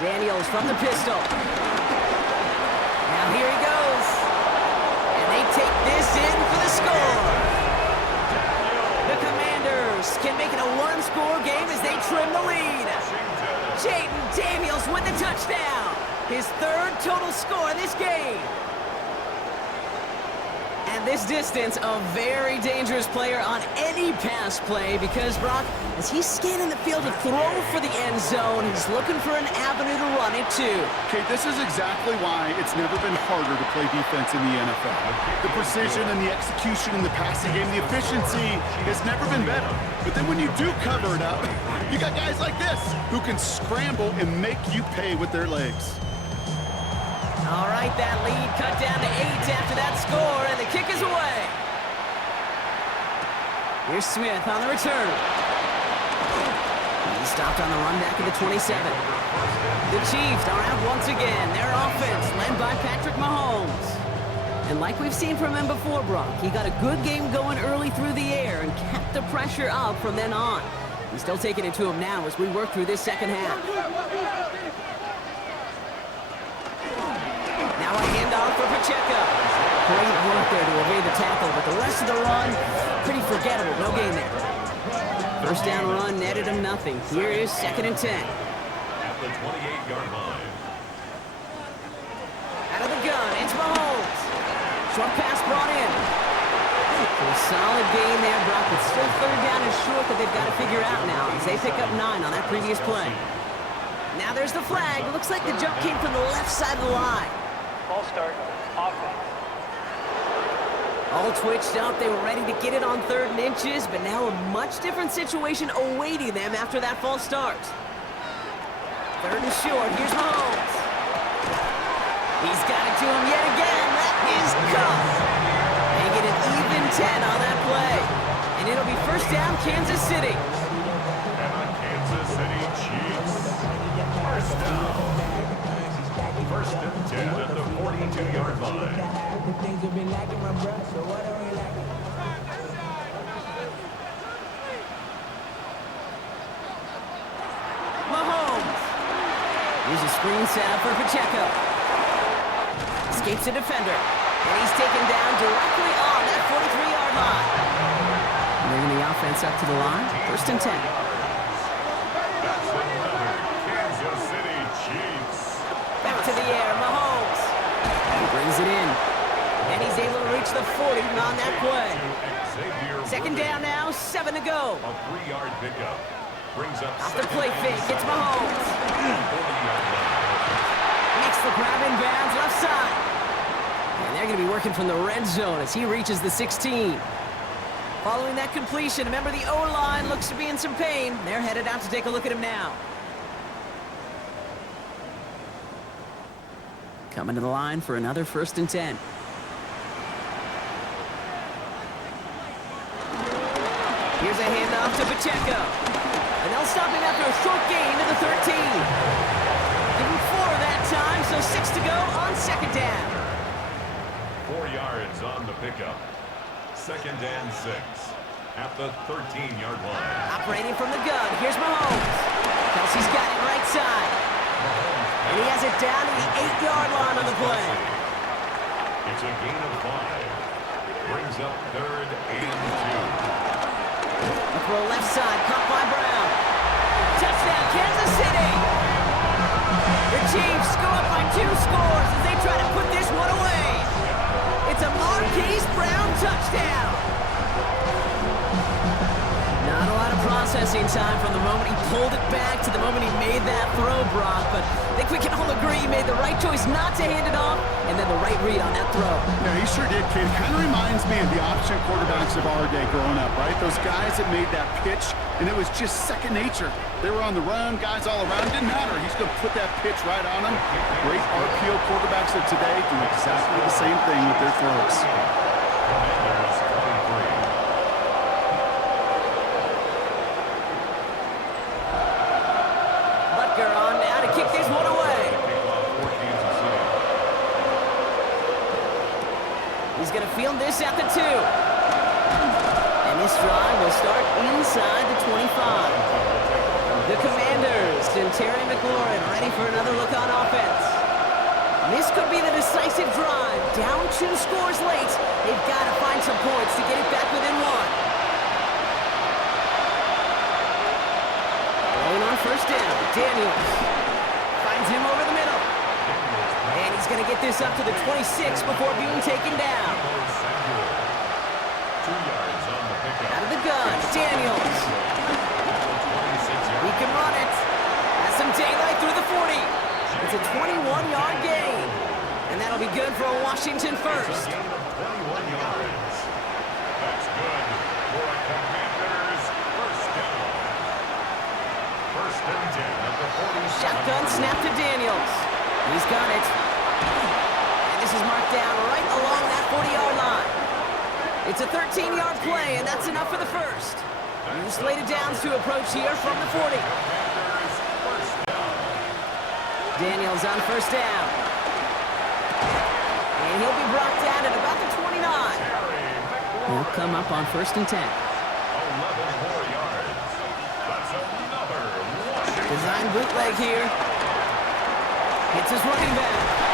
Daniels from the pistol. Now here he goes. And they take this in for the score. The Commanders can make it a one-score game as they trim the lead. Jaden Daniels with the touchdown. His third total score this game. And this distance, a very dangerous player on any pass play because, Brock, as he's scanning the field to throw for the end zone, he's looking for an avenue to run it too. Okay, this is exactly why it's never been harder to play defense in the NFL. The precision and the execution in the passing game, the efficiency has never been better. But then when you do cover it up, you got guys like this who can scramble and make you pay with their legs. All right, that lead cut down to 8 after that score, and the kick is away. Here's Smith on the return. He stopped on the run back at the 27. The Chiefs are out once again. Their offense led by Patrick Mahomes. And like we've seen from him before, Brock, he got a good game going early through the air and kept the pressure up from then on. He's still taking it to him now as we work through this second half. Now a handoff for Pacheco. Great work there to evade the tackle, but the rest of the run, pretty forgettable. No gain there. First down run netted him nothing. Here is 2nd and 10. At the 28-yard line. Out of the gun, it's Mahomes. Short pass brought in. So a solid gain there, Brock, but still 3rd down and short that they've got to figure out now as they pick up 9 on that previous play. Now there's the flag. Looks like the jump came from the left side of the line. Ball start, offense. All twitched up, they were ready to get it on 3rd and inches, but now a much different situation awaiting them after that false start. 3rd and short, here's Mahomes. He's got it to him yet again, that is cuffed. They get an even 10 on that play. And it'll be first down, Kansas City. And the Kansas City Chiefs. First down. First and 10 at the 42-yard line. Mahomes. Here's a screen setup for Pacheco. Escapes a defender. And he's taken down directly on that 43-yard line. Bringing the offense up to the line. First and 10. That's another Kansas City Chiefs. Back to the air, Mahomes. He brings it in. And he's able to reach the 40 on that play. Second down now, 7 to go. A 3-yard pickup. Brings up Off the play fake, it's Mahomes. Makes the grab in bounds left side. And they're going to be working from the red zone as he reaches the 16. Following that completion, remember the O-line looks to be in some pain. They're headed out to take a look at him now. Coming to the line for another 1st and 10. Here's a handoff to Pacheco. And they'll stop him after a short gain to the 13. Give him 4 that time, so 6 to go on 2nd down. 4 yards on the pickup. 2nd and 6 at the 13-yard line. Operating from the gun, here's Mahomes. Kelsey's got it right side. And he has it down to the 8-yard line on the play. It's a gain of 5. Brings up 3rd and 2. The throw left side, caught by Brown. Touchdown, Kansas City! The Chiefs go up by 2 scores as they try to put this one away. It's a Marquise Brown touchdown. Not a lot of processing time from the moment he pulled it back to the moment he made that throw, Brock. But I think we can all agree he made the right choice not to hand it off and then the right read on that throw. Yeah, he sure did, kid. Kind of reminds me of the option quarterbacks of our day growing up, right? Those guys that made that pitch, and it was just second nature. They were on the run, guys all around. Didn't matter. He's going to put that pitch right on them. Great RPO quarterbacks of today do exactly the same thing with their throws. Butker on now to kick this one away. He's going to field this at the 2. And this drive will start inside the 25. The Commanders and Terry McLaurin ready for another look on offense. This could be the decisive drive. Down 2 scores late. They've got to find some points to get it back within 1. Rolling on first down. Daniels finds him over the middle. He's going to get this up to the 26 before being taken down. 2 yards on the pickup. Out of the gun, Daniels. He can run it. Has some daylight through the 40. It's a 21-yard gain. And that'll be good for a Washington first. It's a gain of 21 yards. That's good for a Commanders first down. First and 10 at the 47. Shotgun snap to Daniels. He's got it. And this is marked down right along that 40-yard line. It's a 13-yard play, and that's enough for the first. New slated downs to approach here from the 40. Commanders first down. Daniels on first down. And he'll be brought down at about the 29. He'll come up on first and 10. 11 more yards. That's another Washington. Design bootleg here. Hits his running back.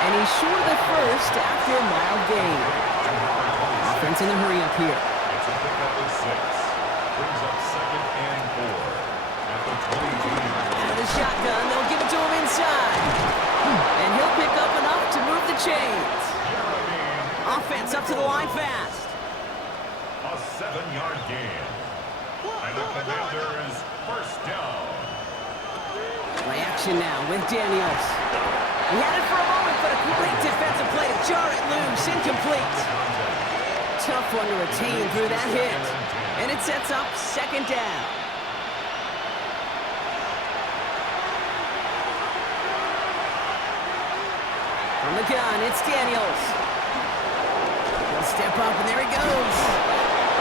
And he's short of the first after a mild gain. Offense in the hurry-up here. It's a pickup of 6. Brings up second and 4 at the 22-yard line. Out of the shotgun, they'll give it to him inside. And he'll pick up enough to move the chains. Offense up to the line fast. A 7-yard gain. And the Commanders first down. Play action now with Daniels. He had it for a moment, but a great defensive play to jar it loose, incomplete. Tough one to retain through that hit. And it sets up second down. From the gun, it's Daniels. He'll step up, and there he goes.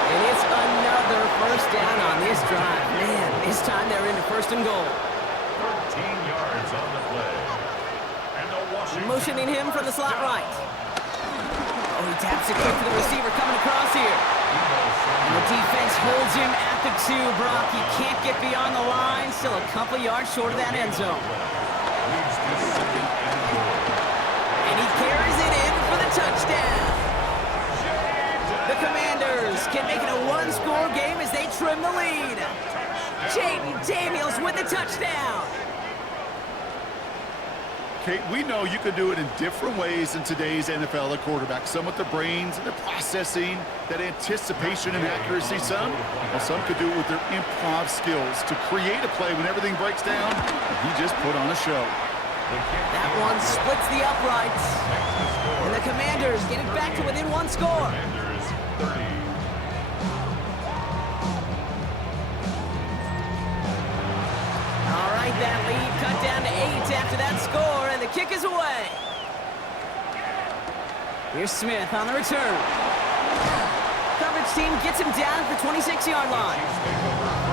And it's another first down on this drive. Man, this time they're into first and goal. 13 yards on the play. And the Washington. Motioning him from the slot right. Oh, he taps it quick to the receiver coming across here. And the defense holds him at the 2, Brock. He can't get beyond the line. Still a couple yards short of that end zone. Leads to second and goal. And he carries it in for the touchdown. The Commanders can make it a one-score game as they trim the lead. Jaden Daniels with the touchdown. Kate, we know you can do it in different ways in today's NFL at quarterback. Some with the brains and the processing, that anticipation and accuracy. Some could do it with their improv skills to create a play when everything breaks down. He just put on a show. That one splits the uprights. And the Commanders get it back to within one score. Commanders 30. All right, that lead cut down to 8 after that score, and the kick is away. Here's Smith on the return. Coverage team gets him down at the 26-yard line.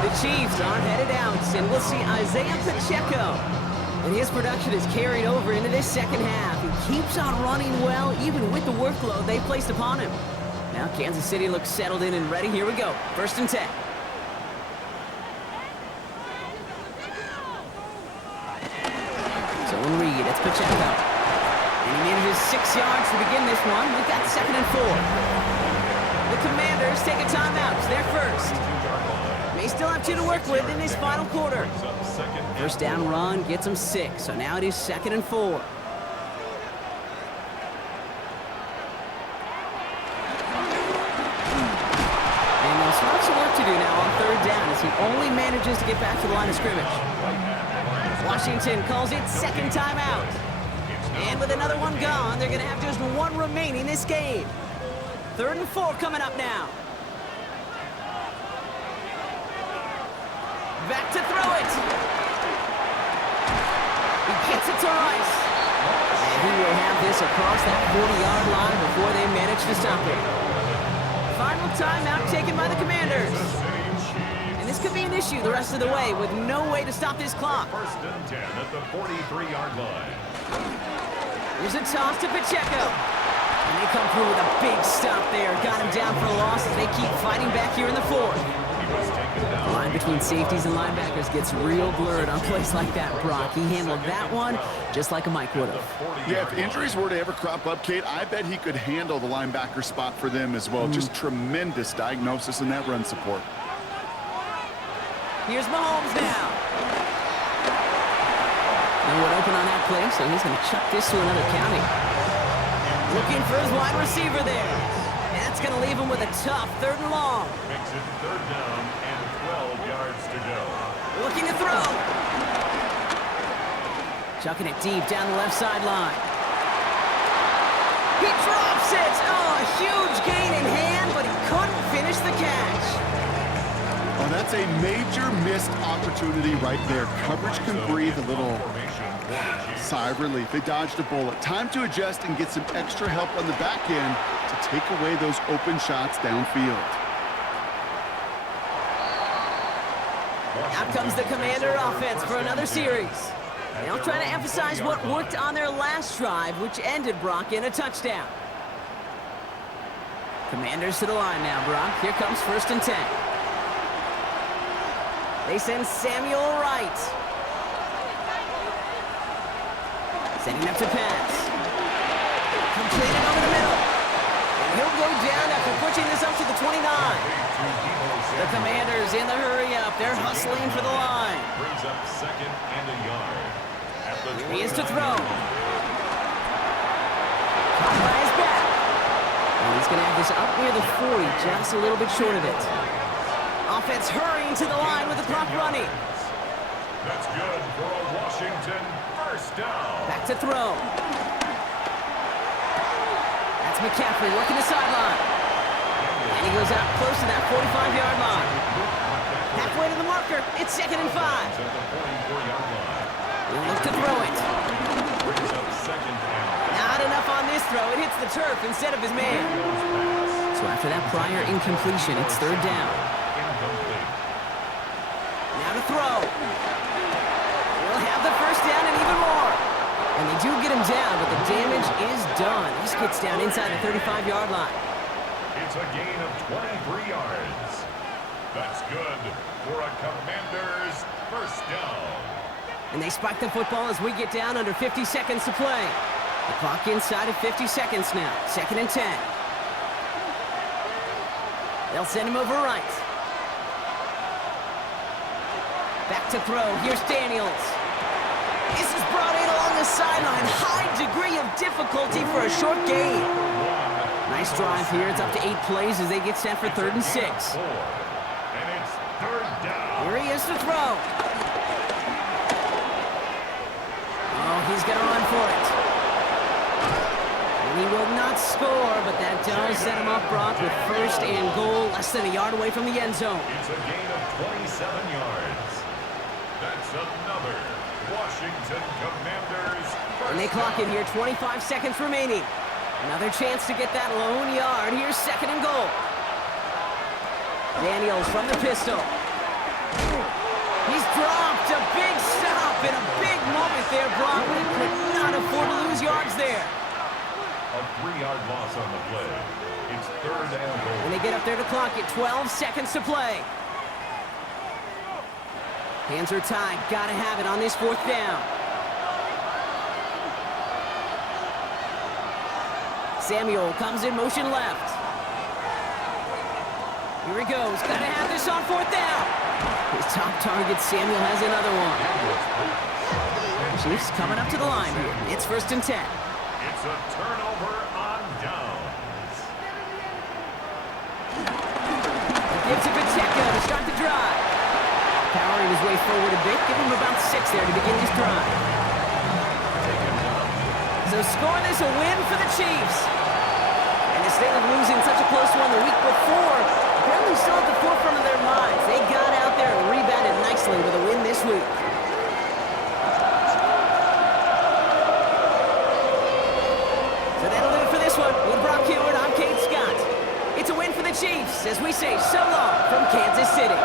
The Chiefs are headed out, and we'll see Isaiah Pacheco. And his production is carried over into this second half. He keeps on running well, even with the workload they placed upon him. Now Kansas City looks settled in and ready. Here we go. First and 10. Zone read. It's Pacheco. And he manages 6 yards to begin this one. We've got second and 4. The Commanders take a timeout. It's their first. They still have 2 to work with in this final quarter. First down run gets them 6. So now it is second and 4. And they'll start some work to do now on third down as he only manages to get back to the line of scrimmage. Washington calls it second timeout. And with another one gone, they're going to have just one remaining this game. Third and 4 coming up now. Back to throw it. He gets it to Rice. And he will have this across that 40-yard line before they manage to stop it. Final timeout taken by the Commanders. And this could be an issue the rest of the way with no way to stop this clock. First and 10 at the 43-yard line. Here's a toss to Pacheco. And they come through with a big stop there. Got him down for a loss as they keep fighting back here in the 4th. The line between safeties and linebackers gets real blurred on plays like that, Brock. He handled that one just like a Mike would have. Yeah, if injuries were to ever crop up, Kate, I bet he could handle the linebacker spot for them as well. Just tremendous diagnosis in that run support. Here's Mahomes now. No one open on that play, so he's going to chuck this to another county. Looking for his wide receiver there. That's going to leave him with a tough 3rd and long. Makes it 3rd down and 12 yards to go. Looking to throw. Chucking it deep down the left sideline. He drops it. Oh, a huge gain in hand, but he couldn't finish the catch. Well, that's a major missed opportunity right there. Coverage can breathe a little sigh of relief. They dodged a bullet. Time to adjust and get some extra help on the back end to take away those open shots downfield. Out comes the Commander offense for another series. They'll try to emphasize what worked on their last drive, which ended, Brock, in a touchdown. Commanders to the line now, Brock. Here comes 1st and 10. They send Samuel Wright. Setting up to pass. Completed over the middle. And he'll go down after pushing this up to the 29. The Commanders in the hurry-up. They're hustling for the line. Brings up 2nd and a yard. Here he is to throw. Caught by his back. And he's going to have this up near the 40, just a little bit short of it. Offense hurrying to the line with the clock running. That's good for a Washington 1st down. Back to throw. That's McCaffrey working the sideline. And he goes out close to that 45-yard line. Halfway to the marker. It's 2nd and 5. At the 44-yard line. He'll look to throw it. Brings up 2nd down. Not enough on this throw. It hits the turf instead of his man. So after that prior incompletion, it's 3rd down. Incomplete. Now to throw. We'll have the 1st down and even more. And they do get him down, but the damage is done. This gets down inside the 35-yard line. It's a gain of 23 yards. That's good for a Commanders 1st down. And they spike the football as we get down under 50 seconds to play. The clock inside of 50 seconds now. 2nd and 10. They'll send him over right. Back to throw. Here's Daniels. This is brought in along the sideline. High degree of difficulty for a short gain. Nice drive here. It's up to 8 plays as they get set for 3rd and 6. And it's 3rd down. Here he is to throw. Oh, he's going to run for it. And he will not score, but that does set him up, Brock, with 1st and goal, less than a yard away from the end zone. It's a gain of 27 yards. That's another Washington Commanders. And they clock it here, 25 seconds remaining. Another chance to get that lone yard. Here's 2nd and goal. Daniels from the pistol. He's dropped a big stop in a big moment there, Brock. He could not afford to lose yards there. A 3-yard loss on the play. It's 3rd and goal. And they get up there to clock it, 12 seconds to play. Hands are tied, gotta have it on this 4th down. Samuel comes in motion left. Here he goes, gotta have this on 4th down. His top target, Samuel, has another one. Chiefs coming up to the line here. It's 1st and 10. It's a turnover on downs. Gives it Pacheco to start the drive. Powering his way forward a bit, give him about 6 there to begin this drive. So score this a win for the Chiefs. And instead of losing such a close one the week before, apparently still at the forefront of their minds. They got out there and rebounded nicely with a win this week. So that'll do it for this one. With Brock Hewitt, I'm Kate Scott. It's a win for the Chiefs as we say so long from Kansas City.